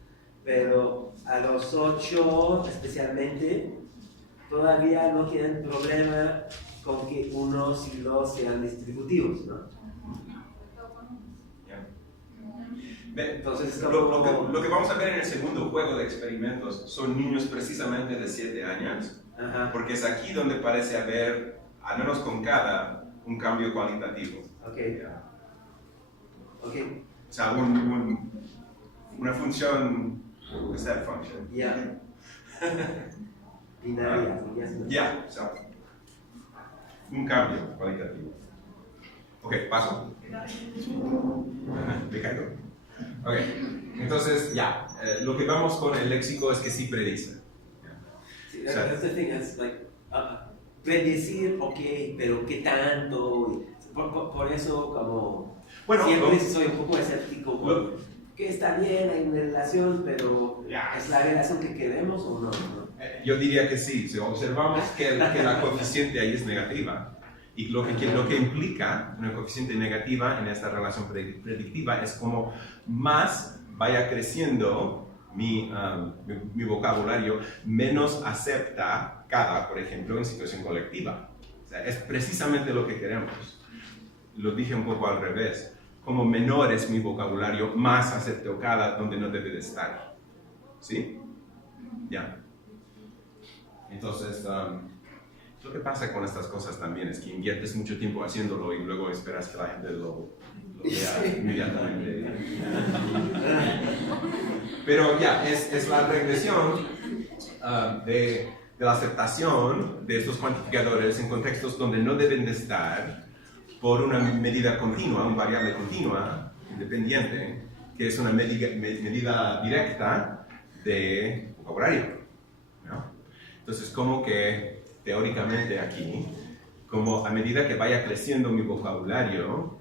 pero a los 8 especialmente todavía no tienen problema con que unos y los sean distributivos, ¿no? Entonces, lo que vamos a ver en el segundo juego de experimentos son niños precisamente de 7 años, porque es aquí donde parece haber, al menos con cada, un cambio cualitativo. Okay. O sea, una función, step function. Ya. Binaria. Ya, o sea, un cambio cualitativo. Ok, paso. Me caigo. Ok, entonces ya, lo que vemos con el léxico es que sí predice. Sí, that's the thing, it's like, predecir, ok, pero ¿qué tanto? Por eso, como, bueno, siempre soy un poco escéptico, que está bien, hay una relación, pero ¿es la relación que queremos o no? Yo diría que sí, si observamos que la coeficiente ahí es negativa. Y lo que implica una coeficiente negativa en esta relación predictiva es como más vaya creciendo mi vocabulario, menos acepta cada, por ejemplo, en situación colectiva. O sea, es precisamente lo que queremos. Lo dije un poco al revés. Como menor es mi vocabulario, más acepto cada donde no debe de estar. ¿Sí? Ya. Entonces... lo que pasa con estas cosas también es que inviertes mucho tiempo haciéndolo y luego esperas que la gente lo vea inmediatamente. Pero ya, es la regresión de la aceptación de estos cuantificadores en contextos donde no deben de estar por una medida continua, una variable continua, independiente, que es una medida directa de vocabulario, ¿no? Entonces, como que teóricamente aquí, como a medida que vaya creciendo mi vocabulario,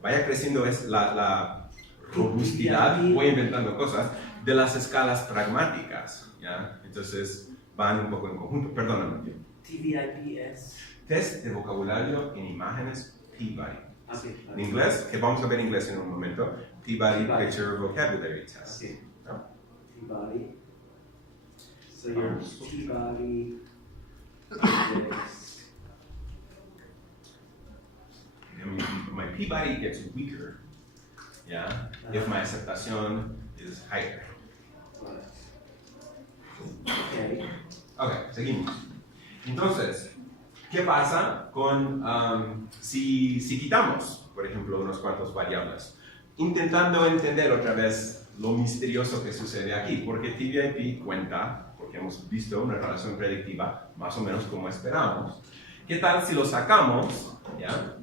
vaya creciendo es la robustidad, voy inventando cosas, de las escalas pragmáticas, ¿ya? Entonces van un poco en conjunto. Perdóname. TVIP es... Test de vocabulario en imágenes Peabody. Sí, en inglés, que vamos a ver en inglés en un momento, Peabody Peabody. Picture Vocabulary Test. Sí. ¿No? Peabody. So your Peabody is... My Peabody gets weaker, yeah, if my aceptación is higher. Okay. Ok, seguimos. Entonces, ¿qué pasa con si quitamos, por ejemplo, unos cuantos variables? Intentando entender otra vez lo misterioso que sucede aquí, porque TVIP cuenta, porque hemos visto una relación predictiva más o menos como esperamos. ¿Qué tal si lo sacamos, ya,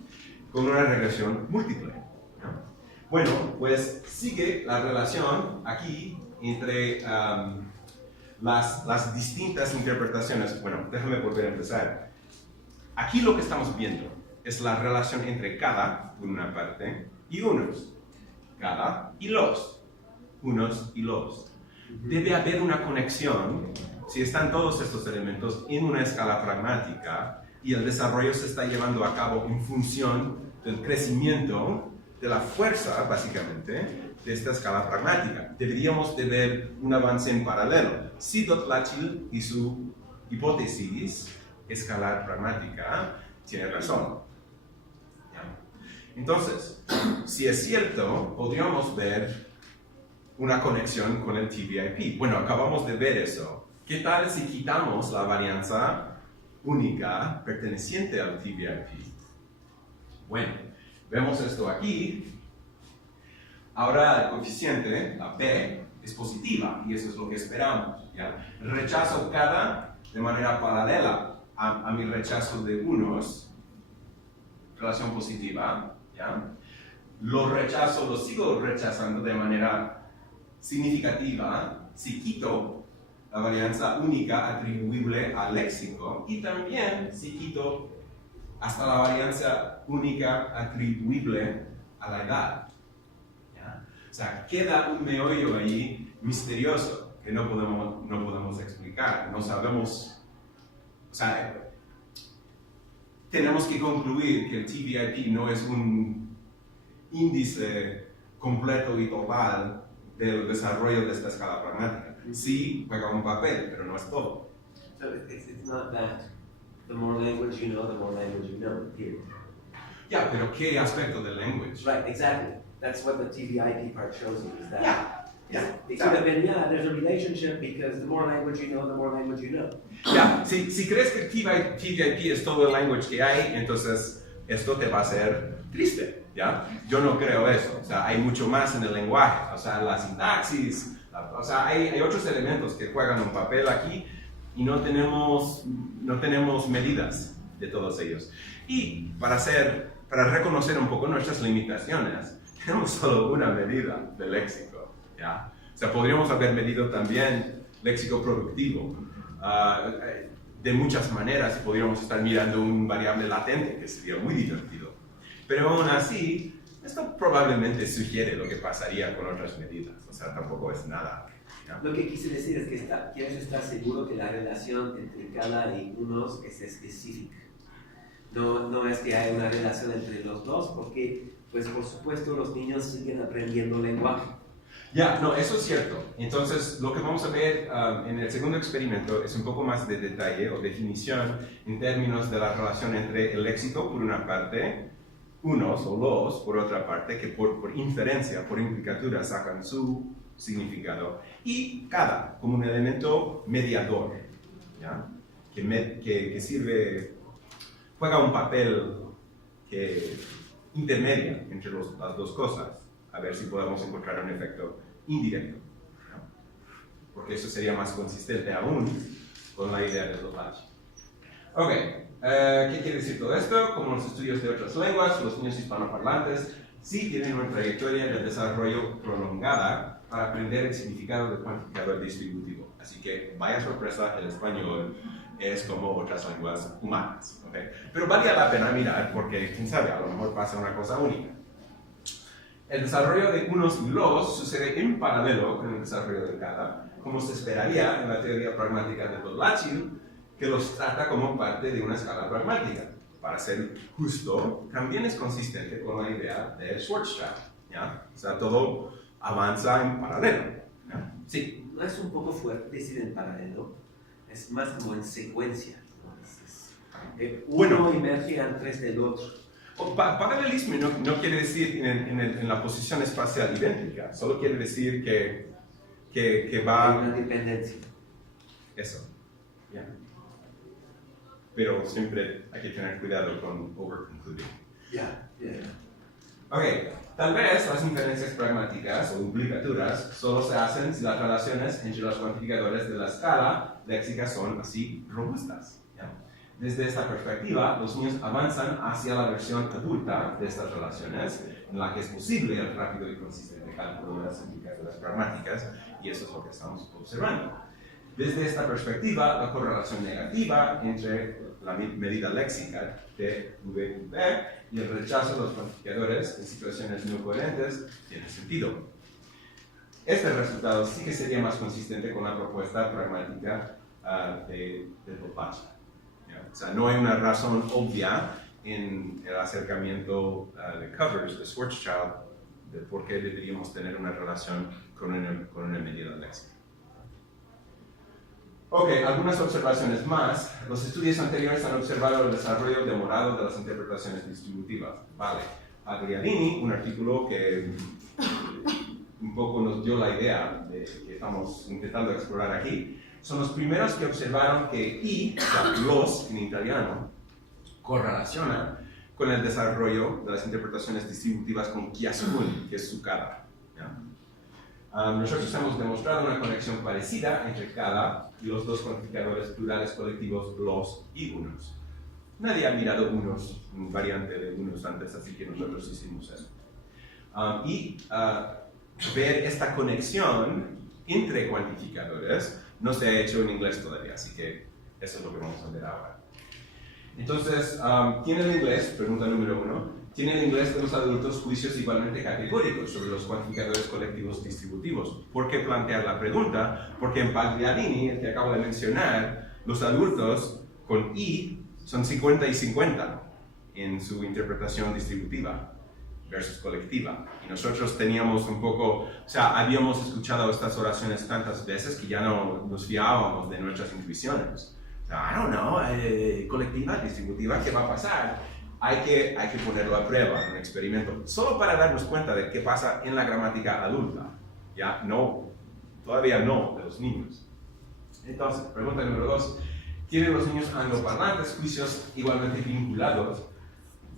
con una regresión múltiple? ¿Ya? Bueno, pues sigue la relación aquí entre las distintas interpretaciones. Bueno, déjame volver a empezar. Aquí lo que estamos viendo es la relación entre cada, por una parte, y unos. Cada y los. Unos y los. Debe haber una conexión si están todos estos elementos en una escala pragmática y el desarrollo se está llevando a cabo en función del crecimiento de la fuerza, básicamente, de esta escala pragmática. Deberíamos de ver un avance en paralelo. Si Dotlatchil y su hipótesis escalar pragmática tiene razón. ¿Ya? Entonces, si es cierto, podríamos ver una conexión con el TVIP. Bueno, acabamos de ver eso. ¿Qué tal si quitamos la varianza única perteneciente al TVIP? Bueno, vemos esto aquí. Ahora el coeficiente, la P, es positiva y eso es lo que esperamos. ¿Ya? Rechazo cada de manera paralela a mi rechazo de unos, relación positiva. ¿Ya? Lo sigo rechazando de manera significativa si quito la varianza única atribuible al léxico y también si quito hasta la varianza única atribuible a la edad. ¿Ya? O sea, queda un meollo ahí misterioso que no podemos explicar, no sabemos, o sea, tenemos que concluir que el TVIP no es un índice completo y total del desarrollo de esta escala pragmática. Sí, juega un papel, pero no es todo. So it's not that the more language you know, the more language you know, period. Ya, pero ¿qué aspecto del language? Right, exactly. That's what the TVIP part shows you, is that. Yeah. It could have been, there's a relationship because the more language you know, the more language you know. Ya, si crees que el TVIP es todo el language que hay, entonces esto te va a hacer triste, ¿ya? Yo no creo eso, o sea, hay mucho más en el lenguaje, o sea, la sintaxis, o sea, hay otros elementos que juegan un papel aquí y no tenemos medidas de todos ellos. Y para reconocer un poco nuestras limitaciones, tenemos solo una medida del léxico, ¿ya? O sea, podríamos haber medido también léxico productivo. De muchas maneras podríamos estar mirando un variable latente, que sería muy divertido. Pero aún así, esto probablemente sugiere lo que pasaría con otras medidas. O sea, tampoco es nada. ¿Ya? Lo que quise decir es que quieres estar seguro que la relación entre cada y unos es específica. No es que hay una relación entre los dos, porque, pues, por supuesto, los niños siguen aprendiendo lenguaje. Ya, no, eso es cierto. Entonces, lo que vamos a ver en el segundo experimento es un poco más de detalle o definición en términos de la relación entre el léxico, por una parte, unos o los, por otra parte, que por inferencia, por implicatura, sacan su significado, y cada como un elemento mediador, ¿ya? Que sirve, juega un papel que intermedia entre las dos cosas, a ver si podemos encontrar un efecto indirecto, ¿no? Porque eso sería más consistente aún con la idea del Dotlatchil. Ok, ¿qué quiere decir todo esto? Como los estudios de otras lenguas, los niños hispanoparlantes sí tienen una trayectoria de desarrollo prolongada para aprender el significado del cuantificador distributivo. Así que, vaya sorpresa, el español es como otras lenguas humanas. ¿Okay? Pero valía la pena mirar porque, quién sabe, a lo mejor pasa una cosa única. El desarrollo de unos y los sucede en paralelo con el desarrollo de cada, como se esperaría en la teoría pragmática de Dotlatchil, que los trata como parte de una escala pragmática. para ser justo, también es consistente con la idea de Schwarzschild, ¿ya? O sea, todo avanza en paralelo, ¿ya? Sí. No es un poco fuerte decir en paralelo, es más como en secuencia, ¿no? Uno emerge antes del otro. Paralelismo no quiere decir en la posición espacial idéntica, solo quiere decir que va... Hay una dependencia. Eso. Yeah. Pero siempre hay que tener cuidado con overconcluding. Ya. Ok, tal vez las inferencias pragmáticas o implicaturas solo se hacen si las relaciones entre los cuantificadores de la escala léxica son así robustas. ¿Ya? Desde esta perspectiva, los niños avanzan hacia la versión adulta de estas relaciones, en la que es posible el rápido y consistente cálculo de las implicaturas pragmáticas, y eso es lo que estamos observando. Desde esta perspectiva, la correlación negativa entre la medida léxica de V y el rechazo de los cuantificadores en situaciones no coherentes tiene sentido. Este resultado sí que sería más consistente con la propuesta pragmática de Popaccia. O sea, no hay una razón obvia en el acercamiento de Covers, de Schwarzschild, de por qué deberíamos tener una relación con una medida léxica. Ok, algunas observaciones más. Los estudios anteriores han observado el desarrollo demorado de las interpretaciones distributivas. Vale. Agriadini, un artículo que un poco nos dio la idea de que estamos intentando explorar aquí, son los primeros que observaron que I, o sea, los en italiano, correlaciona con el desarrollo de las interpretaciones distributivas con chiascun, que es su cara. ¿Ya? Nosotros hemos demostrado una conexión parecida entre cada y los dos cuantificadores plurales colectivos los y unos. Nadie ha mirado unos, variante de unos antes, así que nosotros hicimos eso. Ver esta conexión entre cuantificadores no se ha hecho en inglés todavía, así que eso es lo que vamos a ver ahora. Entonces, ¿tiene el inglés? Pregunta número 1. ¿Tiene el inglés de los adultos juicios igualmente categóricos sobre los cuantificadores colectivos distributivos? ¿Por qué plantear la pregunta? Porque en Pagliarini, el que acabo de mencionar, los adultos con I son 50 y 50 en su interpretación distributiva versus colectiva. Y nosotros teníamos un poco, o sea, habíamos escuchado estas oraciones tantas veces que ya no nos fiábamos de nuestras intuiciones. O sea, I don't know, colectiva, distributiva, ¿qué va a pasar? Hay que ponerlo a prueba en un experimento, solo para darnos cuenta de qué pasa en la gramática adulta. Ya, no, todavía no, de los niños. Entonces, pregunta número 2. ¿Tienen los niños angloparlantes juicios igualmente vinculados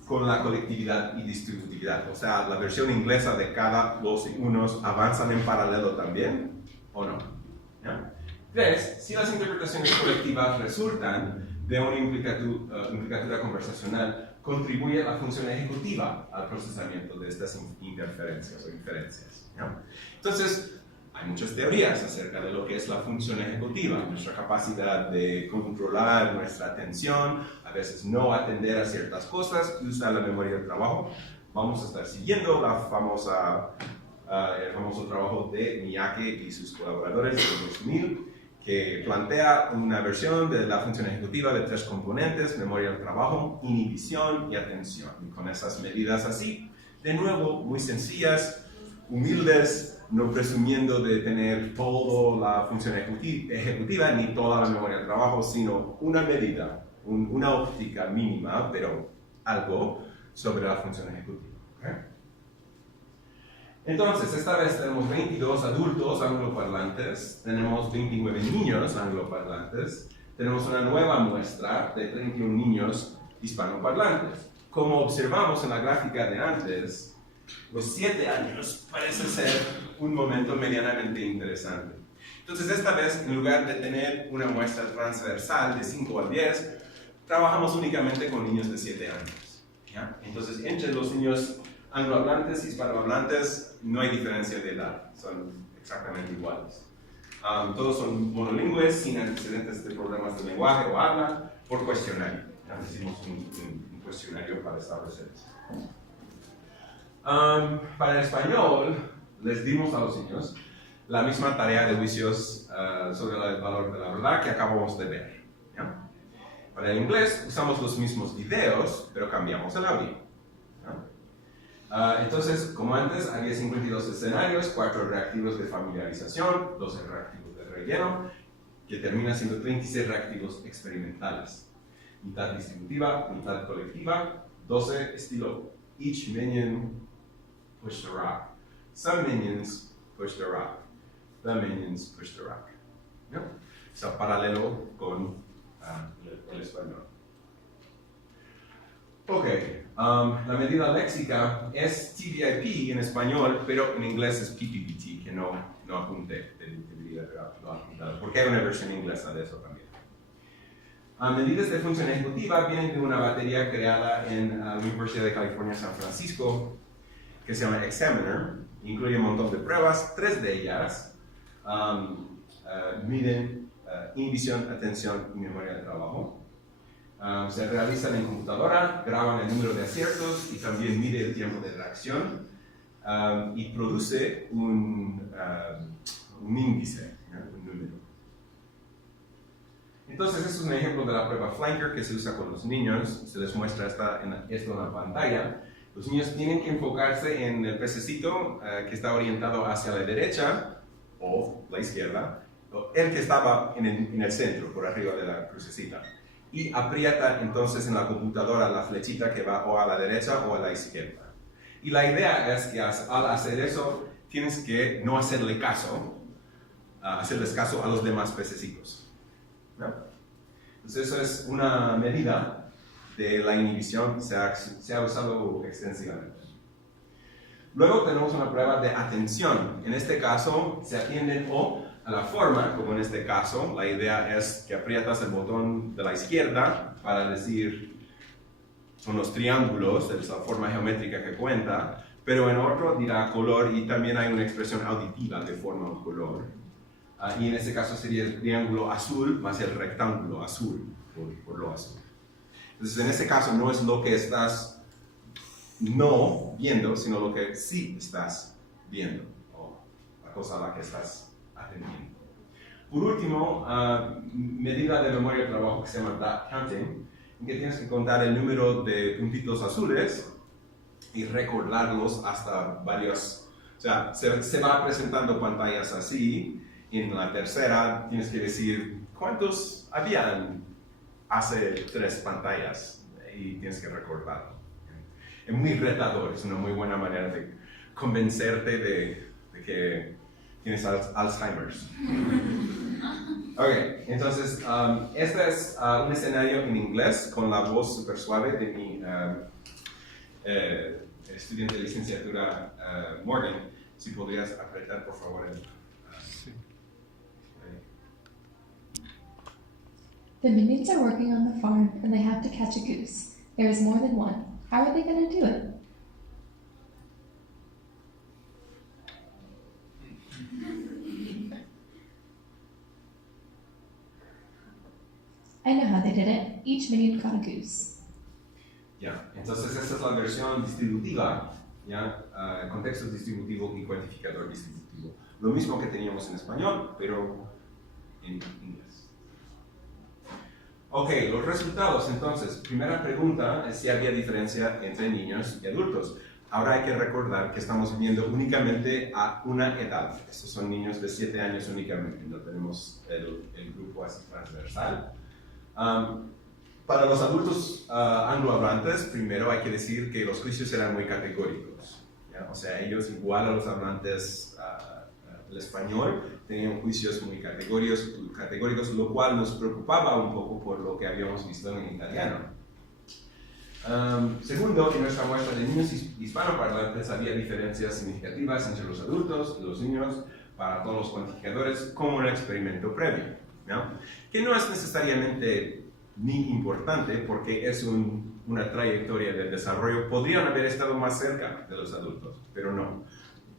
con la colectividad y distributividad? O sea, ¿la versión inglesa de cada los y unos avanzan en paralelo también o no? ¿Ya? 3. Si las interpretaciones colectivas resultan de una implicatura conversacional, contribuye a la función ejecutiva al procesamiento de estas interferencias o inferencias. ¿No? Entonces, hay muchas teorías acerca de lo que es la función ejecutiva, nuestra capacidad de controlar nuestra atención, a veces no atender a ciertas cosas y usar la memoria del trabajo. Vamos a estar siguiendo el famoso trabajo de Miyake y sus colaboradores de 2000, que plantea una versión de la función ejecutiva de 3 componentes: memoria del trabajo, inhibición y atención. Y con esas medidas así, de nuevo, muy sencillas, humildes, no presumiendo de tener toda la función ejecutiva ni toda la memoria del trabajo, sino una medida, una óptica mínima, pero algo sobre la función ejecutiva. ¿Okay? Entonces, esta vez tenemos 22 adultos angloparlantes, tenemos 29 niños angloparlantes, tenemos una nueva muestra de 31 niños hispanoparlantes. Como observamos en la gráfica de antes, los 7 años parece ser un momento medianamente interesante. Entonces, esta vez, en lugar de tener una muestra transversal de 5 al 10, trabajamos únicamente con niños de 7 años. ¿Ya? Entonces, entre los niños anglohablantes y hispanohablantes no hay diferencia de edad, son exactamente iguales. Todos son monolingües, sin antecedentes de problemas de lenguaje o habla, por cuestionario. Ya hicimos un cuestionario para establecer eso. Para el español, les dimos a los niños la misma tarea de juicios sobre el valor de la verdad que acabamos de ver. ¿Ya? Para el inglés usamos los mismos videos, pero cambiamos el audio, ¿no? Entonces, como antes, había 52 escenarios, 4 reactivos de familiarización, 12 reactivos de relleno, que terminan siendo 36 reactivos experimentales. Mitad distributiva, mitad colectiva, 12 estilo each minion push the rock. Some minions push the rock. The minions push the rock. ¿No? O sea, paralelo con el español. Ok, la medida léxica es TVIP en español, pero en inglés es PPPT, que no apunté, debería haberlo apuntado, porque hay una versión inglesa de eso también. Medidas de función ejecutiva vienen de una batería creada en la Universidad de California, San Francisco, que se llama Examiner. Incluye un montón de pruebas, 3 de ellas miden inhibición, atención y memoria de trabajo. Se realizan en computadora, graban el número de aciertos y también mide el tiempo de reacción y produce un índice, ¿no? Un número. Entonces, este es un ejemplo de la prueba Flanker que se usa con los niños. Se les muestra esto en la pantalla. Los niños tienen que enfocarse en el pececito que está orientado hacia la derecha o la izquierda, o el que estaba en el centro, por arriba de la crucecita. Y aprieta entonces en la computadora la flechita que va o a la derecha o a la izquierda. Y la idea es que al hacer eso, tienes que no hacerles caso a los demás pececitos, ¿no? Entonces eso es una medida de la inhibición, se ha usado extensivamente. Luego tenemos una prueba de atención. En este caso se atienden o a la forma, como en este caso, la idea es que aprietas el botón de la izquierda para decir, son los triángulos, es la forma geométrica que cuenta, pero en otro dirá color y también hay una expresión auditiva de forma o color. Y en este caso sería el triángulo azul más el rectángulo azul, por lo azul. Entonces en este caso no es lo que estás no viendo, sino lo que sí estás viendo, o la cosa a la que estás atendiendo. Por último, medida de memoria de trabajo que se llama dot counting, en que tienes que contar el número de puntitos azules y recordarlos hasta varios. O sea, se va presentando pantallas así. En la tercera tienes que decir cuántos habían hace 3 pantallas y tienes que recordarlo. Es muy retador, es una muy buena manera de convencerte de que tienes Alzheimer's. Ok, entonces este es un escenario en inglés con la voz súper suave de mi estudiante de licenciatura Morgan. Si podrías apretar por favor el... The minions are working on the farm and they have to catch a goose. There is more than one. How are they going to do it? I know how they did it. Each minion caught a goose. Ya, entonces esta es la versión distributiva, ya, contexto distributivo y cuantificador distributivo. Lo mismo que teníamos en español, pero en inglés. Ok, los resultados entonces. Primera pregunta es si había diferencia entre niños y adultos. Ahora hay que recordar que estamos viendo únicamente a una edad. Estos son niños de 7 años únicamente, no tenemos el grupo así transversal. Para los adultos anglohablantes, primero hay que decir que los juicios eran muy categóricos, ¿ya? O sea, ellos igual a los hablantes del español tenían juicios muy categóricos, lo cual nos preocupaba un poco por lo que habíamos visto en italiano. Segundo, en nuestra muestra de niños hispanoparlantes había diferencias significativas entre los adultos y los niños para todos los cuantificadores como un experimento previo, ¿no? Que no es necesariamente ni importante porque es una trayectoria del desarrollo. Podrían haber estado más cerca de los adultos, pero no.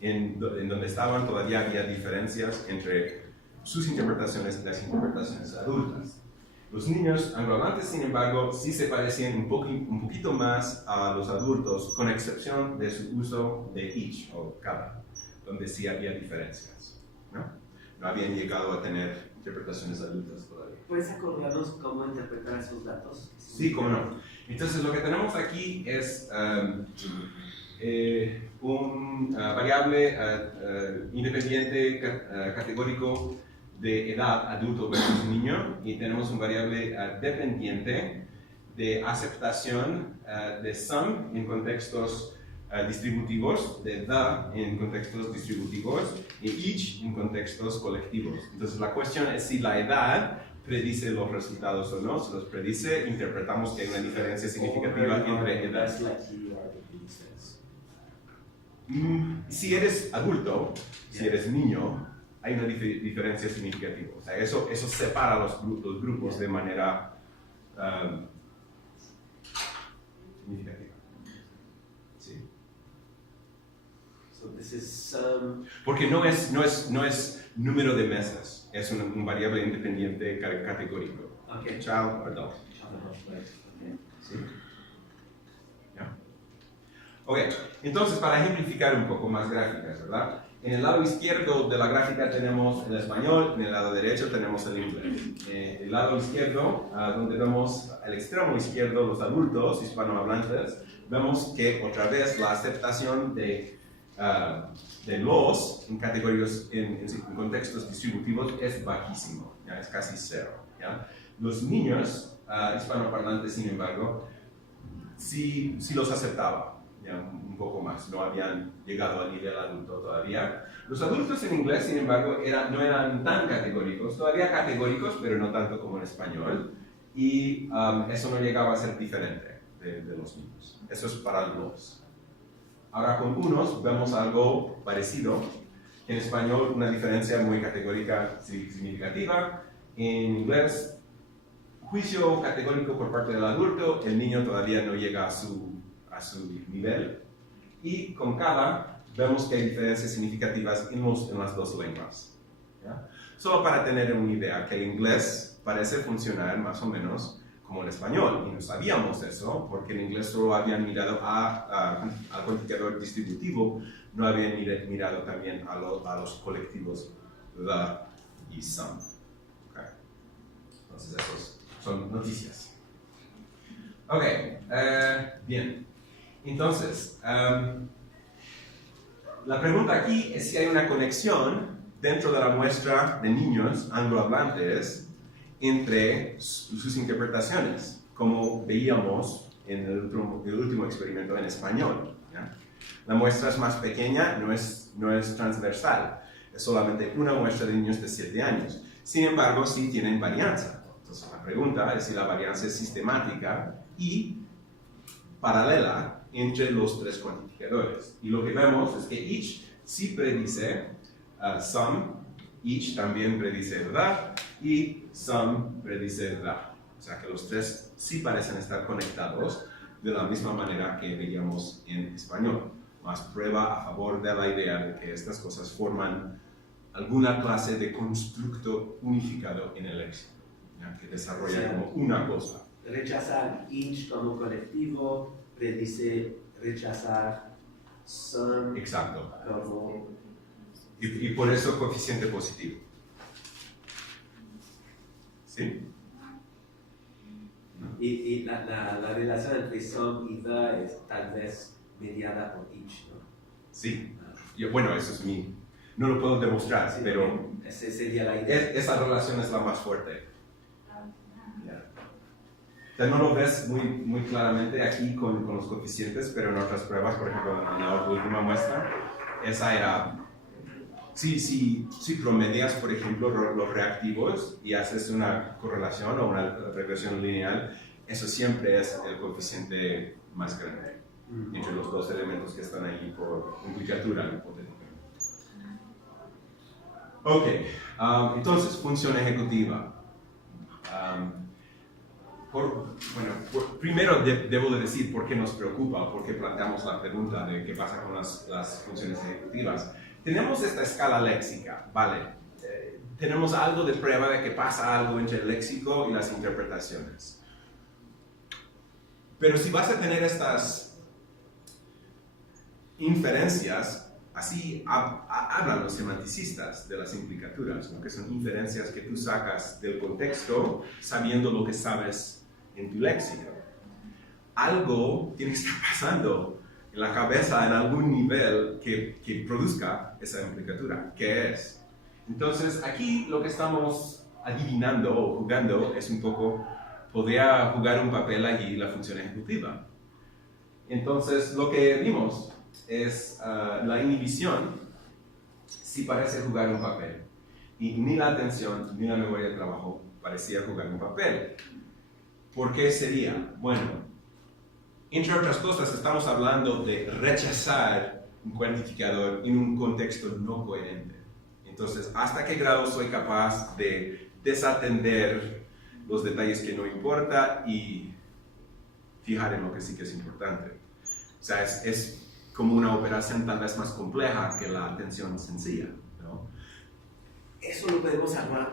En donde estaban todavía había diferencias entre sus interpretaciones y las interpretaciones adultas. Los niños anglohablantes, sin embargo, sí se parecían un poquito más a los adultos, con excepción de su uso de each o cada, donde sí había diferencias, ¿no? No habían llegado a tener interpretaciones adultas todavía. ¿Puedes acordarnos cómo interpretar esos datos? Sí, cómo no. Entonces lo que tenemos aquí es un variable independiente categórico de edad adulto versus niño, y tenemos un variable dependiente de aceptación de some en contextos distributivos, de the en contextos distributivos y each en contextos colectivos. Entonces la cuestión es si la edad predice los resultados o no. Si los predice, interpretamos que hay una diferencia significativa entre edades. Si eres adulto, si eres niño, hay una diferencia significativa. O sea, eso separa los grupos de manera significativa. Sí. So this is, porque no es número de meses, es un variable independiente categórico. Okay. Child, adult. ¿Sí? ¿Ya? Ok, entonces para ejemplificar un poco más gráficas, ¿verdad? En el lado izquierdo de la gráfica tenemos el español, en el lado derecho tenemos el inglés. El lado izquierdo, donde vemos al extremo izquierdo los adultos hispanohablantes, vemos que otra vez la aceptación de los en categorías, en contextos distributivos es bajísimo, ¿ya? Es casi cero, ¿ya? Los niños hispanohablantes, sin embargo, sí los aceptaba, ¿ya? Un poco más, no habían llegado al nivel adulto todavía. Los adultos en inglés, sin embargo, no eran tan categóricos, todavía categóricos, pero no tanto como en español, y eso no llegaba a ser diferente de los niños. Eso es para los. Ahora con unos vemos algo parecido. En español una diferencia muy categórica significativa. En inglés, juicio categórico por parte del adulto, el niño todavía no llega a su nivel. Y con cada vemos que hay diferencias significativas en las dos lenguas. ¿Ya? Solo para tener una idea, que el inglés parece funcionar más o menos como el español, y no sabíamos eso, porque en inglés solo habían mirado al cuantificador distributivo, no habían mirado también a los colectivos the y some. Okay. Entonces, esos son noticias. Ok, bien. Entonces, la pregunta aquí es si hay una conexión dentro de la muestra de niños anglohablantes entre sus interpretaciones, como veíamos en el último experimento en español. ¿Ya? La muestra es más pequeña, no es transversal, es solamente una muestra de niños de 7 años. Sin embargo, sí tienen varianza. Entonces la pregunta es si la varianza es sistemática y paralela entre los tres cuantificadores. Y lo que vemos es que each sí predice some, each también predice the, y some predice the. O sea que los tres sí parecen estar conectados de la misma manera que veíamos en español. Más prueba a favor de la idea de que estas cosas forman alguna clase de constructo unificado en el léxico, ¿ya? Que desarrolla como una cosa. Rechazar each como colectivo predice rechazar some. Exacto. Como... Y por eso coeficiente positivo. ¿Sí? Y la relación entre some y the es tal vez mediada por each, ¿no? Sí. Bueno, eso es no lo puedo demostrar, sí, pero esa sería la idea. Esa relación es la más fuerte. Yeah. O sea, no lo ves muy claramente aquí con los coeficientes, pero en otras pruebas, por ejemplo, en la última muestra, esa era... Si promedias, por ejemplo, los reactivos y haces una correlación o una regresión lineal, eso siempre es el coeficiente más grande entre los dos elementos que están ahí por implicatura hipotética. Ok, entonces, función ejecutiva. Primero debo de decir por qué nos preocupa, por qué planteamos la pregunta de qué pasa con las funciones ejecutivas. Tenemos esta escala léxica, ¿vale? Tenemos algo de prueba de que pasa algo entre el léxico y las interpretaciones. Pero si vas a tener estas inferencias, así hablan los semanticistas de las implicaturas, ¿no? Que son inferencias que tú sacas del contexto sabiendo lo que sabes en tu léxico. Algo tiene que estar pasando en la cabeza en algún nivel que produzca esa implicatura. ¿Qué es? Entonces, aquí lo que estamos adivinando o jugando es un poco, podría jugar un papel allí la función ejecutiva. Entonces, lo que vimos es la inhibición, sí parece jugar un papel. Y ni la atención ni la memoria de trabajo parecía jugar un papel. ¿Por qué sería? Bueno, entre otras cosas, estamos hablando de rechazar un cuantificador en un contexto no coherente. Entonces, ¿hasta qué grado soy capaz de desatender los detalles que no importa y fijar en lo que sí que es importante? O sea, es como una operación tal vez más compleja que la atención sencilla, ¿no? Eso lo podemos hablar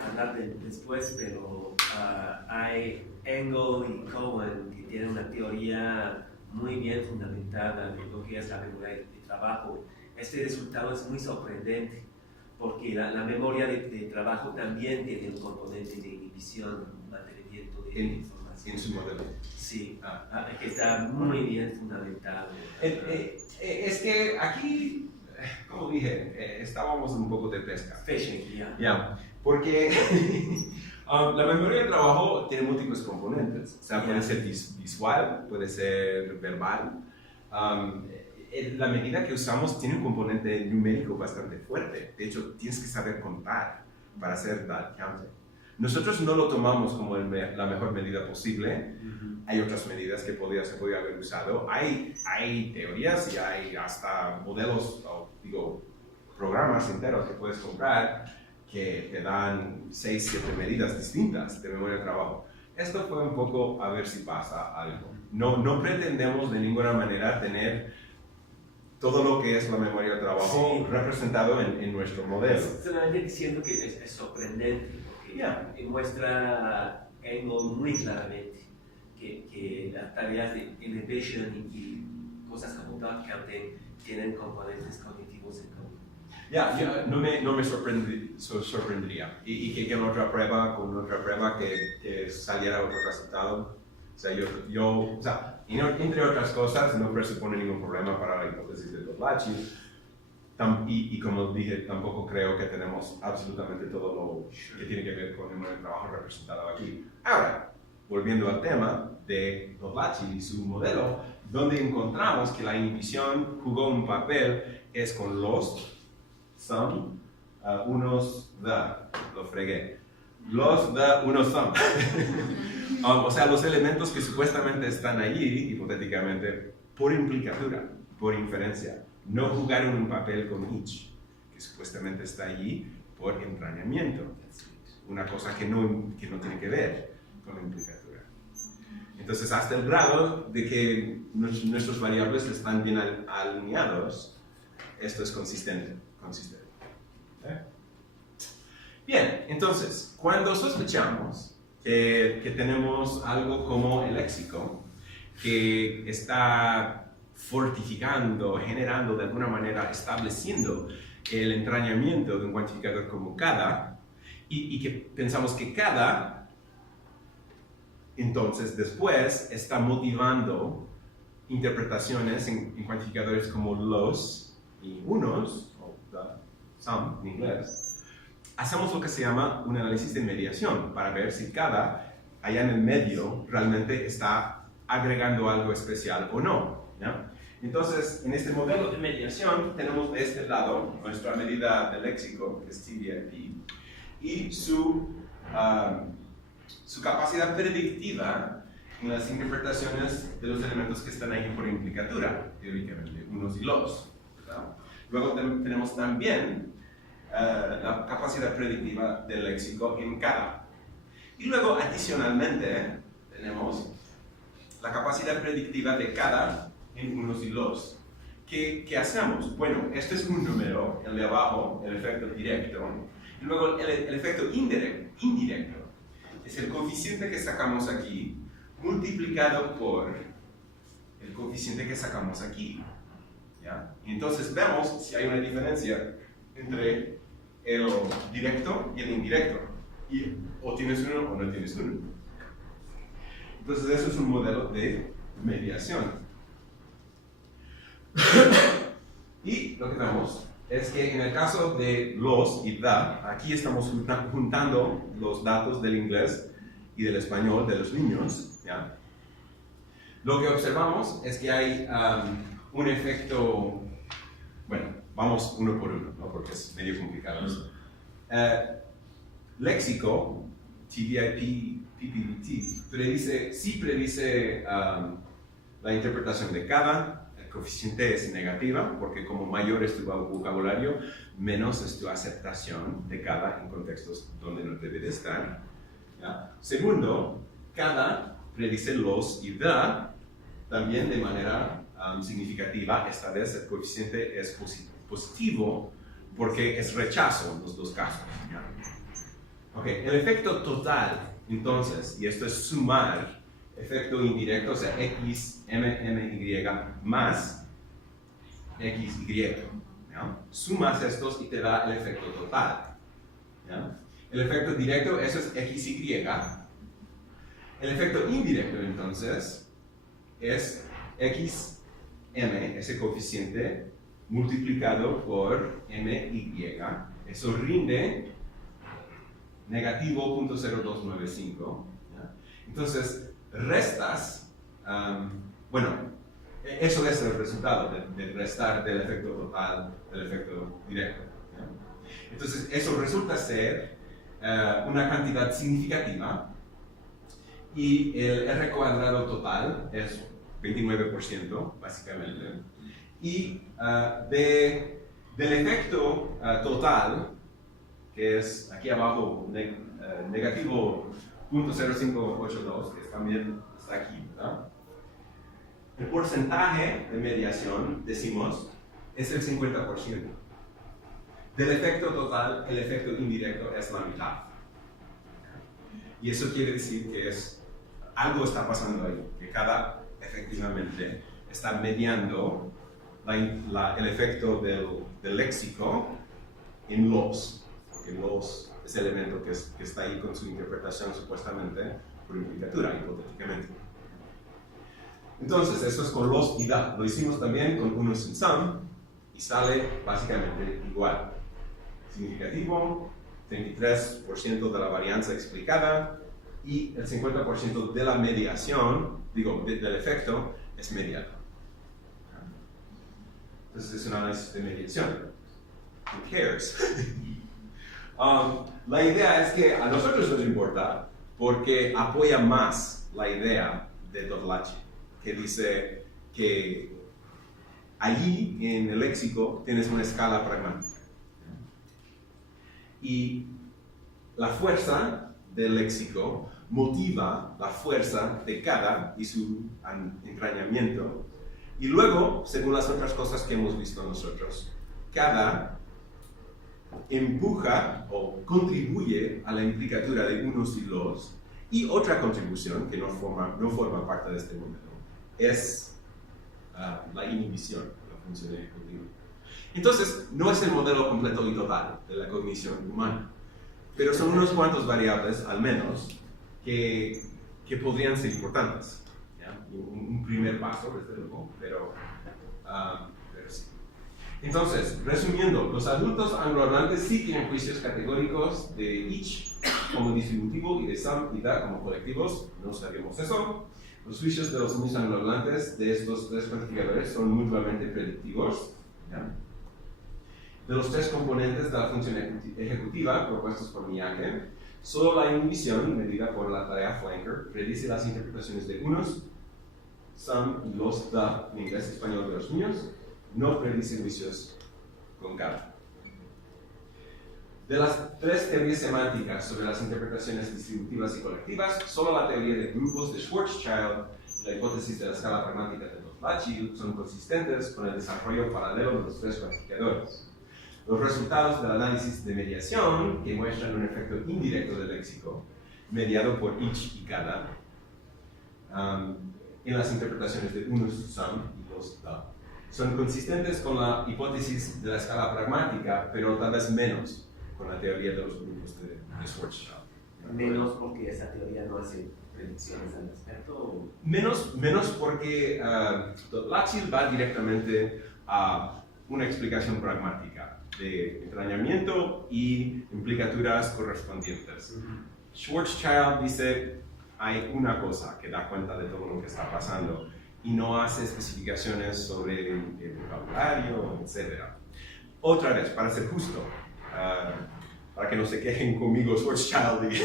después, pero hay Engel y Cohen que tienen una teoría muy bien fundamentada de lo que es la memoria de trabajo. Este resultado es muy sorprendente porque la memoria de trabajo también tiene un componente de inhibición, mantenimiento de información. En su modelo. Sí, que está muy bien fundamentado. Es que aquí, como dije, estábamos un poco de pesca. Fishing, ya. Yeah. Porque la memoria de trabajo tiene múltiples componentes. O sea, puede ser visual, puede ser verbal. La medida que usamos tiene un componente numérico bastante fuerte. De hecho, tienes que saber contar para hacer that counting. Nosotros no lo tomamos como la mejor medida posible. Hay otras medidas que se podría haber usado. Hay teorías y hay hasta modelos, programas enteros que puedes comprar que te dan 6, 7 medidas distintas de memoria de trabajo. Esto fue un poco a ver si pasa algo. No pretendemos de ninguna manera tener todo lo que es la memoria de trabajo representado en nuestro modelo. Solamente diciendo que es sorprendente, porque muestra Engel muy claramente que las tareas de inhibition y cosas como dot counting tienen componentes cognitivos en común. No me sorprendería. Y que con otra prueba que saliera otro resultado. O sea, entre otras cosas, no presupone ningún problema para la hipótesis de Dotlachi. Y como dije, tampoco creo que tenemos absolutamente todo lo que tiene que ver con el trabajo representado aquí. Ahora, volviendo al tema de Dotlachi y su modelo, donde encontramos que la inhibición jugó un papel es con los some, unos the, lo fregué. Los the, unos some. O sea, los elementos que supuestamente están allí, hipotéticamente, por implicatura, por inferencia. No jugaron un papel con each, que supuestamente está allí por entrañamiento. Una cosa que no tiene que ver con la implicatura. Entonces, hasta el grado de que nuestros variables están bien alineados, esto es consistente. Bien, entonces, cuando sospechamos que tenemos algo como el léxico, que está fortificando, generando de alguna manera, estableciendo el entrañamiento de un cuantificador como cada, y que pensamos que cada, entonces después está motivando interpretaciones en cuantificadores como los y unos, o the, some en inglés. Hacemos lo que se llama un análisis de mediación para ver si cada allá en el medio realmente está agregando algo especial o no, ¿ya? Entonces, en este modelo de mediación tenemos de este lado nuestra medida de léxico, que es TDLP, y su capacidad predictiva en las interpretaciones de los elementos que están ahí por implicatura, teóricamente, unos y los, ¿verdad? Luego tenemos también la capacidad predictiva del léxico en cada. Y luego, adicionalmente, tenemos la capacidad predictiva de cada en unos y los. ¿Qué hacemos? Bueno, este es un número, el de abajo, el efecto directo. Y luego el efecto indirecto es el coeficiente que sacamos aquí multiplicado por el coeficiente que sacamos aquí. ¿Ya? Y entonces vemos si hay una diferencia entre el directo y el indirecto. Y o tienes uno o no tienes uno. Entonces eso es un modelo de mediación. Y lo que vemos es que en el caso de los y da, aquí estamos juntando los datos del inglés y del español de los niños, ¿ya? Lo que observamos es que hay un efecto, bueno, vamos uno por uno, ¿no? Porque es medio complicado eso. Léxico, TVIP, PPBT, sí predice la interpretación de cada. El coeficiente es negativa, porque como mayor es tu vocabulario, menos es tu aceptación de cada en contextos donde no debe de estar. ¿Ya? Segundo, cada predice los y da también de manera significativa. Esta vez el coeficiente es positivo porque es rechazo en los dos casos. ¿Ya? Okay. El efecto total, entonces, y esto es sumar efecto indirecto, o sea, X, Y más XY. ¿Ya? Sumas estos y te da el efecto total. ¿Ya? El efecto directo, eso es XY. El efecto indirecto, entonces, es XM, ese coeficiente, multiplicado por MY. Eso rinde negativo 0.0295. ¿Ya? Entonces, restas, bueno, eso es el resultado de restar del efecto total del efecto directo. ¿Ya? Entonces, eso resulta ser una cantidad significativa y el R cuadrado total es 29%, básicamente. Y del efecto total, que es aquí abajo, negativo 0.0582, que también está aquí, ¿verdad? El porcentaje de mediación, decimos, es el 50%. Del efecto total, el efecto indirecto es la mitad. Y eso quiere decir que algo está pasando ahí, que cada efectivamente está mediando el efecto del léxico en los. Porque los es el elemento que está ahí con su interpretación supuestamente por implicatura, hipotéticamente. Entonces, eso es con los y da. Lo hicimos también con unos sin sum y sale básicamente igual. Significativo, 33% de la varianza explicada y el 50% de la mediación, del efecto, es mediado. Entonces, es un análisis de mediación. Who cares? La idea es que a nosotros nos importa porque apoya más la idea de Togliatti, que dice que allí en el léxico tienes una escala pragmática. Y la fuerza del léxico motiva la fuerza de cada y su entrañamiento. Y luego, según las otras cosas que hemos visto nosotros, cada empuja o contribuye a la implicatura de unos y los, y otra contribución que no forma parte de este modelo es la inhibición de la función ejecutiva. Entonces, no es el modelo completo y total de la cognición humana, pero son unos cuantos variables, al menos, que podrían ser importantes. ¿Ya? Un primer paso, desde luego, pero sí. Entonces, resumiendo, los adultos anglohablantes sí tienen juicios categóricos de each como distributivo y de some y da como colectivos, no sabemos eso. Los juicios de los niños anglohablantes de estos tres cuantificadores son mutuamente predictivos. ¿Ya? De los tres componentes de la función ejecutiva propuestos por Miyake, solo la inhibición, medida por la tarea Flanker, predice las interpretaciones de unos, some y los da en inglés y español de los niños, no predice juicios con cada. De las tres teorías semánticas sobre las interpretaciones distributivas y colectivas, solo la teoría de grupos de Schwarzschild y la hipótesis de la escala pragmática de Togliatti son consistentes con el desarrollo paralelo de los tres cuantificadores. Los resultados del análisis de mediación, que muestran un efecto indirecto del léxico, mediado por each y cada, en las interpretaciones de unos, some y los da. son consistentes con la hipótesis de la escala pragmática, pero tal vez menos con la teoría de los grupos de Schwarzschild. Menos porque esa teoría no hace predicciones al respecto. Menos porque Latsil va directamente a una explicación pragmática de entrañamiento y implicaturas correspondientes. Schwarzschild dice, hay una cosa que da cuenta de todo lo que está pasando y no hace especificaciones sobre el vocabulario, etc. Otra vez, para ser justo, para que no se quejen conmigo Schwarzschild y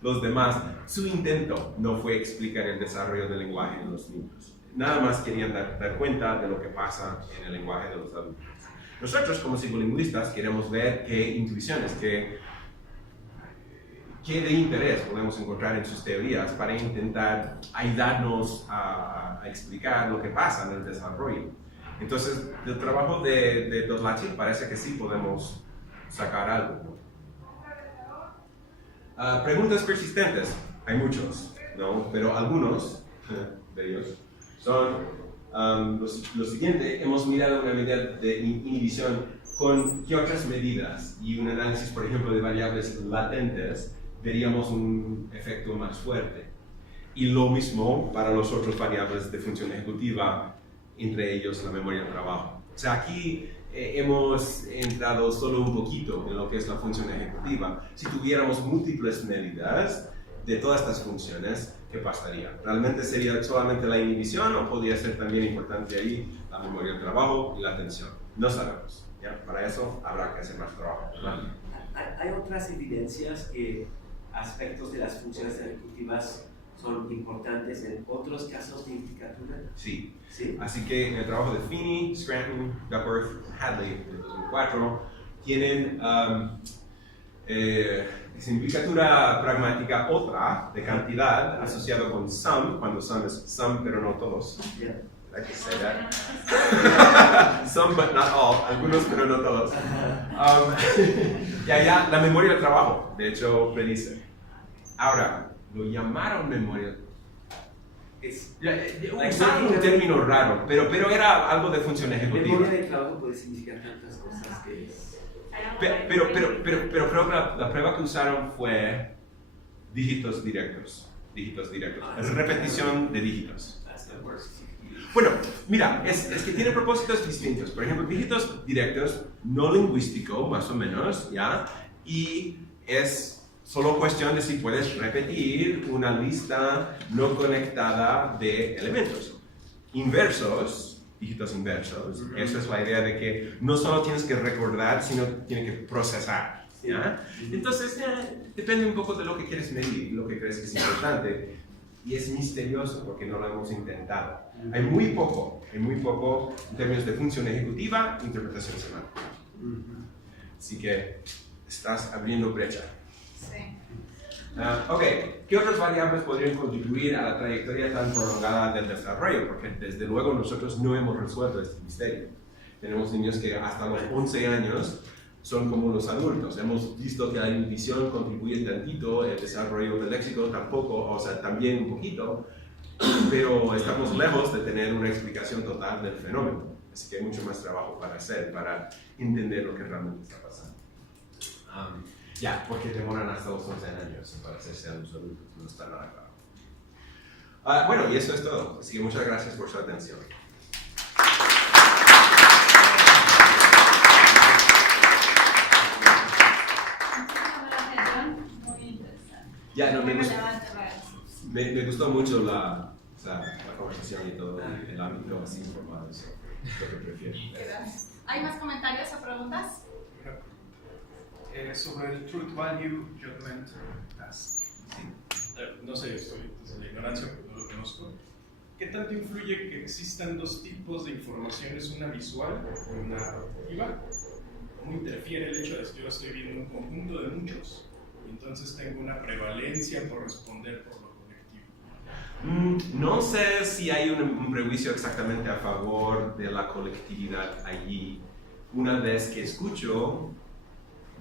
los demás, su intento no fue explicar el desarrollo del lenguaje en los niños. Nada más querían dar cuenta de lo que pasa en el lenguaje de los adultos. Nosotros, como psicolingüistas, queremos ver qué intuiciones, qué de interés podemos encontrar en sus teorías para intentar ayudarnos a explicar lo que pasa en el desarrollo. Entonces, del trabajo de Latsil parece que sí podemos sacar algo. Preguntas persistentes, hay muchos, ¿no? Pero algunos de ellos son lo siguiente. Hemos mirado una medida de inhibición con qué otras medidas y un análisis, por ejemplo, de variables latentes, veríamos un efecto más fuerte. Y lo mismo para los otros variables de función ejecutiva, entre ellos la memoria del trabajo. O sea, aquí hemos entrado solo un poquito en lo que es la función ejecutiva. Si tuviéramos múltiples medidas de todas estas funciones, ¿qué pasaría? ¿Realmente sería solamente la inhibición o podría ser también importante ahí la memoria del trabajo y la atención? No sabemos. ¿Ya? Para eso habrá que hacer más trabajo. ¿Hay otras evidencias que aspectos de las funciones ejecutivas son importantes en otros casos de implicatura? Sí. ¿Sí? Así que en el trabajo de Feeney, Scranton, Duckworth, Hadley de 2004 tienen esa implicatura pragmática otra de cantidad asociado con some, cuando some es some pero no todos. Yeah. I can say that. Some but not all, algunos pero no todos. Ya, la memoria del trabajo, de hecho predice. Ahora, lo llamaron memoria. Usaron un término raro, pero era algo de función ejecutiva. Memoria de trabajo puede significar tantas cosas que es. Pero creo que la prueba que usaron fue dígitos directos. Es repetición de dígitos. Bueno, mira, es que tiene propósitos distintos. Por ejemplo, dígitos directos, no lingüístico, más o menos, ¿ya? Y es solo cuestión de si puedes repetir una lista no conectada de elementos. Inversos, dígitos inversos, esa es la idea de que no solo tienes que recordar, sino tienes que procesar, ¿ya? Entonces, depende un poco de lo que quieres medir, lo que crees que es importante. Y es misterioso porque no lo hemos intentado. Hay muy poco en términos de función ejecutiva, interpretación semántica. Así que estás abriendo brecha. Sí. Ok, ¿qué otras variables podrían contribuir a la trayectoria tan prolongada del desarrollo? Porque desde luego nosotros no hemos resuelto este misterio. Tenemos niños que hasta los 11 años son como los adultos. Hemos visto que la inhibición contribuye tantito, el desarrollo del léxico tampoco, o sea, también un poquito, pero estamos lejos de tener una explicación total del fenómeno. Así que hay mucho más trabajo para hacer, para entender lo que realmente está pasando. Porque demoran hasta los 11 años para hacerse adultos, no está nada claro. Bueno, y eso es todo. Así que muchas gracias por su atención. Ya, no, me gustó mucho la conversación y todo el ámbito así informado, eso es lo que prefiero. ¿Hay más comentarios o preguntas? Sobre el Truth Value Judgment Task. No sé, estoy desde la ignorancia porque no lo conozco. ¿Qué tanto influye que existan dos tipos de informaciones, una visual y una auditiva? ¿Cómo interfiere el hecho de que yo estoy viendo un conjunto de muchos? Entonces tengo una prevalencia por responder por lo colectivo. No sé si hay un prejuicio exactamente a favor de la colectividad allí. Una vez que escucho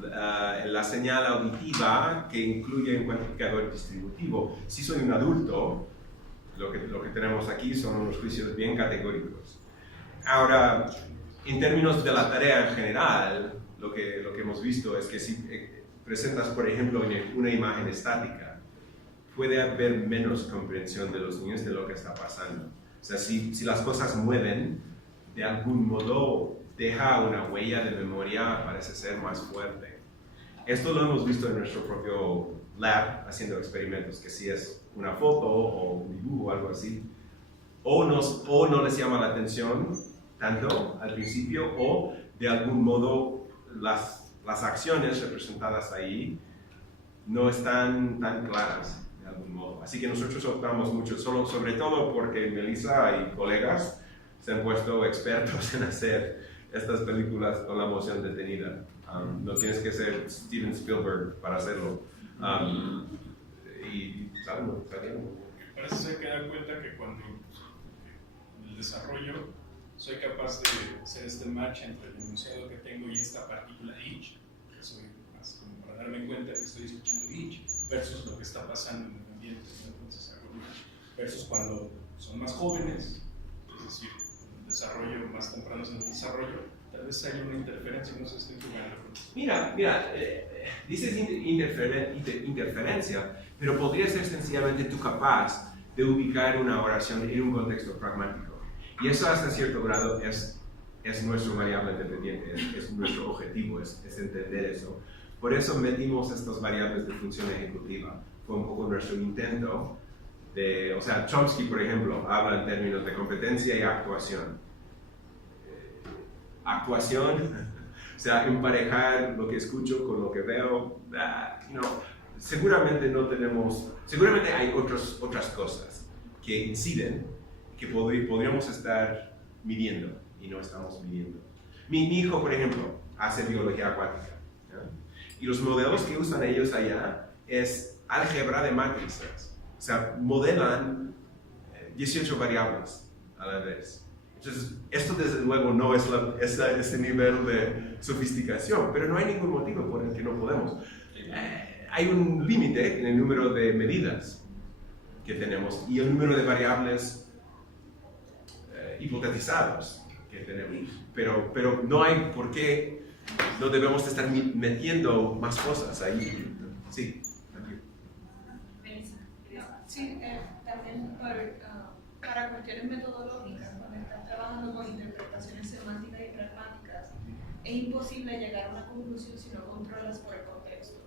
la señal auditiva que incluye un cuantificador distributivo, si soy un adulto, lo que tenemos aquí son unos juicios bien categóricos. Ahora, en términos de la tarea en general, lo que hemos visto es que si presentas, por ejemplo, una imagen estática, puede haber menos comprensión de los niños de lo que está pasando. O sea, si las cosas mueven, de algún modo deja una huella de memoria, parece ser más fuerte. Esto lo hemos visto en nuestro propio lab, haciendo experimentos, que si es una foto o un dibujo o algo así, o no les llama la atención tanto al principio, o de algún modo las acciones representadas ahí no están tan claras de algún modo. Así que nosotros optamos mucho, sobre todo porque Melissa y colegas se han puesto expertos en hacer estas películas con la emoción detenida. No tienes que ser Steven Spielberg para hacerlo. Y sabemos. Parece ser que da cuenta que cuando en el desarrollo soy capaz de hacer este match entre el enunciado que tengo y esta partícula H, que soy más como para darme cuenta que estoy escuchando H, versus lo que está pasando en el ambiente, ¿no? Entonces hago versus cuando son más jóvenes, es decir, en el desarrollo, más tempranos en el desarrollo, tal vez haya una interferencia, no sé si estoy jugando con eso. Mira, dices interferencia, pero podría ser sencillamente tú capaz de ubicar una oración en un contexto pragmático. Y eso hasta cierto grado es nuestro variable dependiente, es nuestro objetivo, es entender eso. Por eso metimos estas variables de función ejecutiva. Fue un poco nuestro intento de, o sea, Chomsky, por ejemplo, habla en términos de competencia y actuación. Actuación, o sea, emparejar lo que escucho con lo que veo, seguramente hay otras cosas que inciden, que podríamos estar midiendo y no estamos midiendo. Mi hijo, por ejemplo, hace biología acuática, ¿no? Y los modelos que usan ellos allá es álgebra de matrices, o sea, modelan 18 variables a la vez. Entonces, esto desde luego no es ese nivel de sofisticación, pero no hay ningún motivo por el que no podemos. Hay un límite en el número de medidas que tenemos y el número de variables hipotetizados que tenemos, pero no hay por qué, no debemos estar metiendo más cosas ahí. Sí. Sí, también para cuestiones metodológicas, cuando estás trabajando con interpretaciones semánticas y pragmáticas, es imposible llegar a una conclusión si no controlas por el contexto,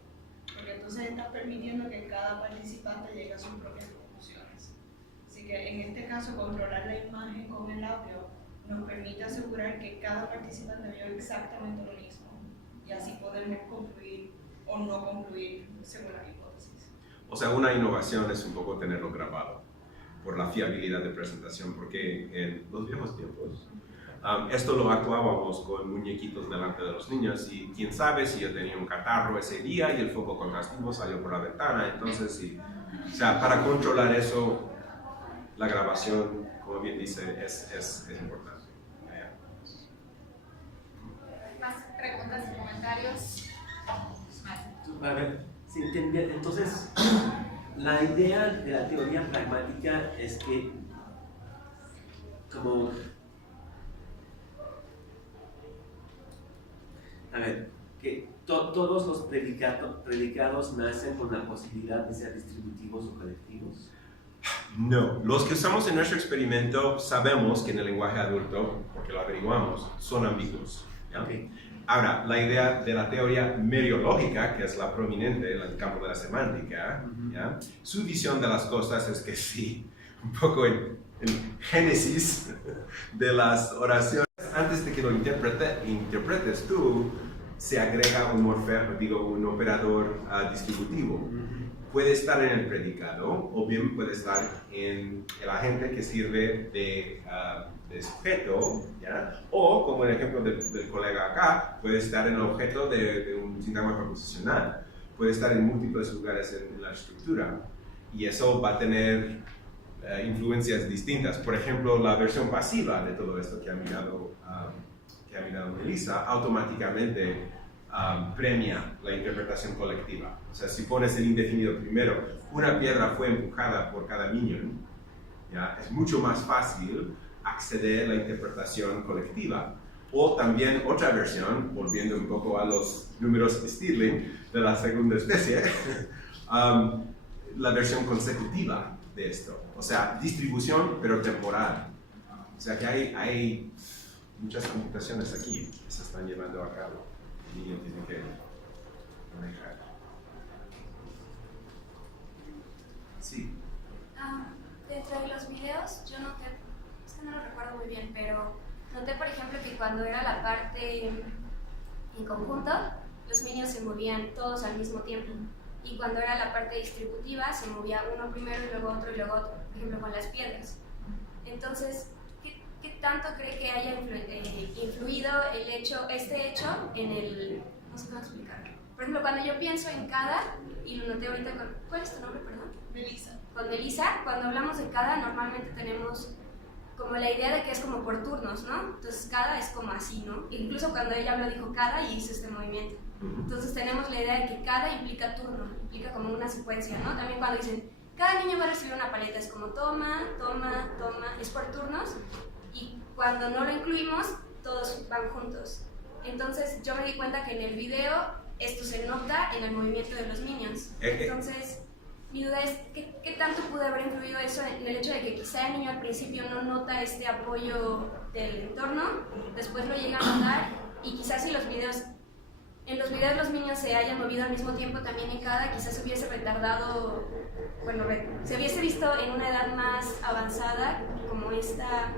porque entonces estás permitiendo que cada participante llegue a sus propias conclusiones. Así que en este caso, controlar la imagen con el audio nos permite asegurar que cada participante vio exactamente lo mismo y así podemos concluir o no concluir según la hipótesis. O sea, una innovación es un poco tenerlo grabado por la fiabilidad de presentación, porque en los viejos tiempos esto lo actuábamos con muñequitos delante de los niños y quién sabe si yo tenía un catarro ese día y el foco contrastivo salió por la ventana, entonces sí. O sea, para controlar eso, la grabación, como bien dice, es importante. ¿Más preguntas y comentarios? A ver, si entendí, entonces, la idea de la teoría pragmática es que, como, a ver, que todos los predicados nacen con la posibilidad de ser distributivos o colectivos. No, los que usamos en nuestro experimento sabemos que en el lenguaje adulto, porque lo averiguamos, son ambiguos. ¿Ya? Okay. Ahora, la idea de la teoría meriológica, que es la prominente en el campo de la semántica, ¿ya? Su visión de las cosas es que sí, un poco el génesis de las oraciones, antes de que lo interpretes tú, se agrega un operador distributivo. Puede estar en el predicado o bien puede estar en el agente que sirve de sujeto, ¿ya? O, como el ejemplo del colega acá, puede estar en el objeto de un sintagma proposicional. Puede estar en múltiples lugares en la estructura y eso va a tener influencias distintas. Por ejemplo, la versión pasiva de todo esto que ha mirado Melissa automáticamente premia la interpretación colectiva. O sea, si pones el indefinido primero, una piedra fue empujada por cada minion, ¿ya? Es mucho más fácil acceder a la interpretación colectiva. O también otra versión, volviendo un poco a los números Stirling de la segunda especie, la versión consecutiva de esto. O sea, distribución pero temporal. O sea que hay muchas computaciones aquí que se están llevando a cabo. El niño tiene que manejar. Sí. Dentro de los videos, yo noté, es que no lo recuerdo muy bien, pero noté, por ejemplo, que cuando era la parte en conjunto, los minions se movían todos al mismo tiempo. Y cuando era la parte distributiva, se movía uno primero y luego otro, por ejemplo, con las piedras. Entonces, ¿qué tanto cree que haya influido este hecho en el... no sé cómo explicarlo? Por ejemplo, cuando yo pienso en cada, y lo noté ahorita con... ¿Cuál es tu nombre, perdón? Melissa. Con Melissa, cuando hablamos de cada, normalmente tenemos como la idea de que es como por turnos, ¿no? Entonces cada es como así, ¿no? Incluso cuando ella me dijo cada y hizo este movimiento. Entonces tenemos la idea de que cada implica turno, implica como una secuencia, ¿no? También cuando dicen, cada niño va a recibir una paleta, es como toma, toma, toma, es por turnos. Y cuando no lo incluimos, todos van juntos. Entonces yo me di cuenta que en el video esto se nota en el movimiento de los niños. Entonces... mi duda es, ¿qué tanto puede haber influido eso en el hecho de que quizá el niño al principio no nota este apoyo del entorno, después lo llega a notar, y quizás si en los videos los niños se hayan movido al mismo tiempo también en cada, quizás se hubiese retardado, bueno, se hubiese visto en una edad más avanzada como esta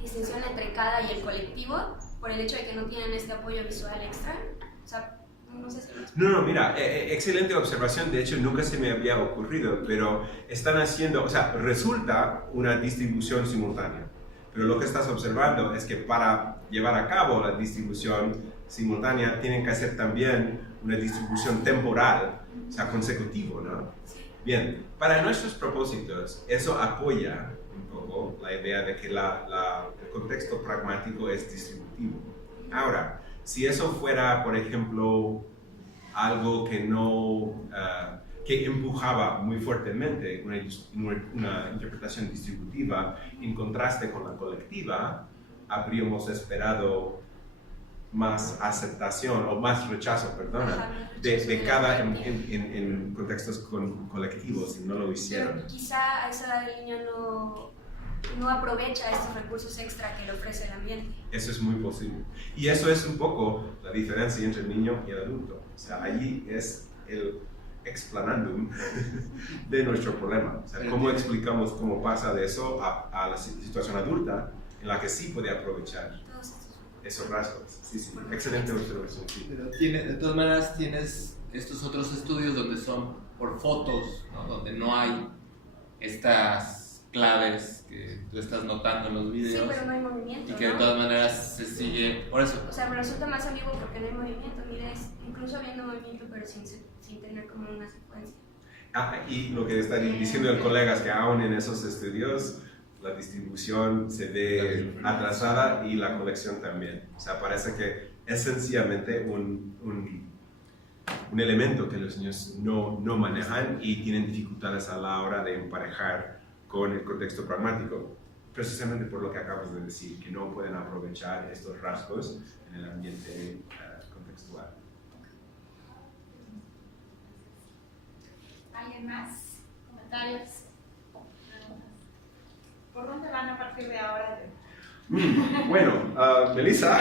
distinción entre cada y el colectivo, por el hecho de que no tienen este apoyo visual extra? O sea, no sé si No, mira, excelente observación, de hecho nunca se me había ocurrido, pero están haciendo, o sea, resulta una distribución simultánea, pero lo que estás observando es que para llevar a cabo la distribución simultánea tienen que hacer también una distribución temporal, o sea, consecutivo, ¿no? Bien, para nuestros propósitos, eso apoya un poco la idea de que el contexto pragmático es distributivo. Ahora, si eso fuera, por ejemplo, algo que que empujaba muy fuertemente una interpretación distributiva en contraste con la colectiva, habríamos esperado más aceptación o más rechazo, de cada en contextos colectivos, y no lo hicieron. Pero quizá a esa edad el niño no aprovecha estos recursos extra que le ofrece el ambiente. Eso es muy posible. Y eso es un poco la diferencia entre el niño y el adulto. O sea, allí es el explanandum de nuestro problema. O sea, cómo explicamos cómo pasa de eso a la situación adulta en la que sí puede aprovechar esos rasgos. Sí, excelente observación. Sí. Pero de todas maneras tienes estos otros estudios donde son por fotos, ¿no? Donde no hay estas claves que tú estás notando en los videos. Sí, pero no hay movimiento, y que de todas maneras se sigue, por eso. O sea, me resulta más ambiguo porque no hay movimiento, mira, es incluso habiendo movimiento pero sin tener como una secuencia. Y lo que está diciendo el colega es que aún en esos estudios la distribución se ve atrasada y la colección también. O sea, parece que es sencillamente un elemento que los niños no manejan y tienen dificultades a la hora de emparejar con el contexto pragmático, precisamente por lo que acabas de decir, que no pueden aprovechar estos rasgos en el ambiente contextual. ¿Alguien más? ¿Comentarios? ¿Por dónde van a partir de ahora? Bueno, Melissa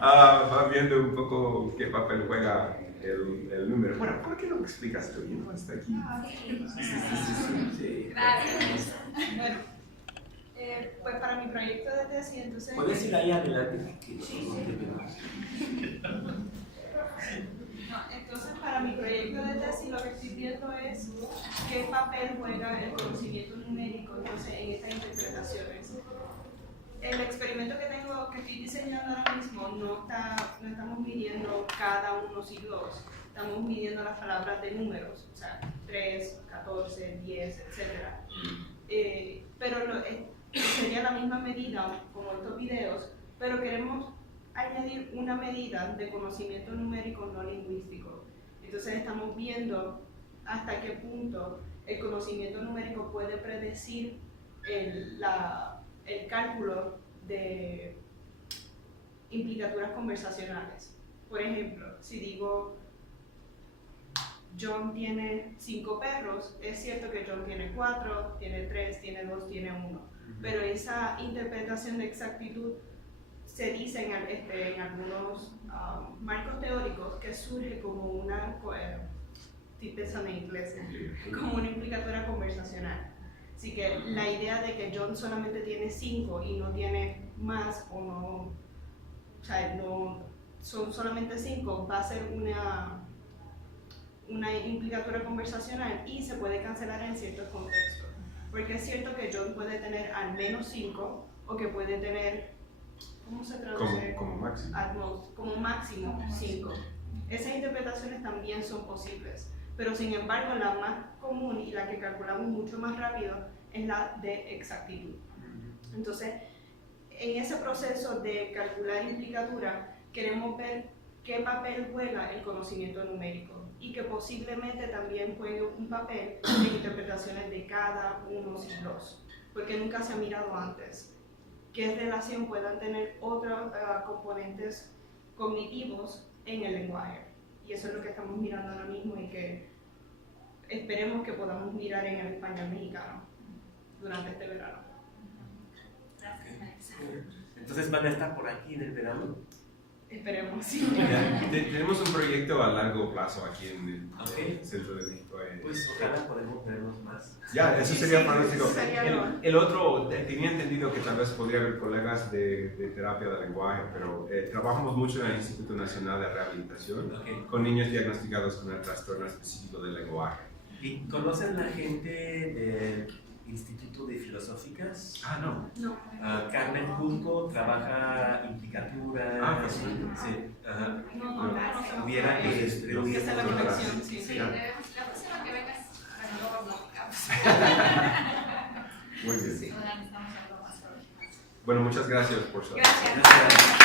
va viendo un poco qué papel juega el número. Bueno, ¿por qué no me explicas tú? Yo no estoy aquí. Sí. Gracias. Bueno, pues para mi proyecto de tesis, entonces... ¿Puedes ir ahí adelante? Sí. No, entonces para mi proyecto de tesis lo que estoy viendo es qué papel juega el conocimiento numérico entonces en estas interpretaciones. El experimento que estoy diseñando ahora mismo no estamos midiendo cada uno y dos, estamos midiendo las palabras de números, o sea, 3, 14, 10, etc. Pero sería la misma medida como estos videos, pero queremos añadir una medida de conocimiento numérico no lingüístico. Entonces estamos viendo hasta qué punto el conocimiento numérico puede predecir el cálculo de implicaturas conversacionales. Por ejemplo, si digo John tiene 5 perros, es cierto que John tiene 4, tiene 3, tiene 2, tiene 1, pero esa interpretación de exactitud se dice en algunos marcos teóricos que surge como una, estoy pensando en inglés, como una implicatura conversacional. Así que la idea de que John solamente tiene 5 y no tiene más o sea, no son solamente 5, va a ser una implicatura conversacional y se puede cancelar en ciertos contextos. Porque es cierto que John puede tener al menos 5 o que puede tener, ¿cómo se traduce? Como máximo. At most, como máximo 5. Esas interpretaciones también son posibles, pero sin embargo la más común y la que calculamos mucho más rápido es la de exactitud. Entonces, en ese proceso de calcular implicatura, queremos ver qué papel juega el conocimiento numérico y que posiblemente también juegue un papel en interpretaciones de cada uno y dos, porque nunca se ha mirado antes qué relación puedan tener otros componentes cognitivos en el lenguaje. Y eso es lo que estamos mirando ahora mismo y que esperemos que podamos mirar en el español mexicano durante este verano. Entonces van a estar por aquí en el verano. Esperemos, sí. Tenemos un proyecto a largo plazo aquí en el centro de México. Pues ojalá podemos vernos más. Ya, eso sería fantástico. Sería El otro, tenía entendido que tal vez podría haber colegas de terapia del lenguaje, pero trabajamos mucho en el Instituto Nacional de Rehabilitación con niños diagnosticados con el trastorno específico del lenguaje. ¿Y conocen la gente del Instituto de Filosóficas? No. No. Carmen Junco trabaja implicatura. Perfecto. Sí. No. Hubiera que reunir. Esa es la conexión, sí. Sí, la próxima que vengas, Muy bien. sí, organizamos algo más. Bueno, muchas gracias por su Gracias. Gracias.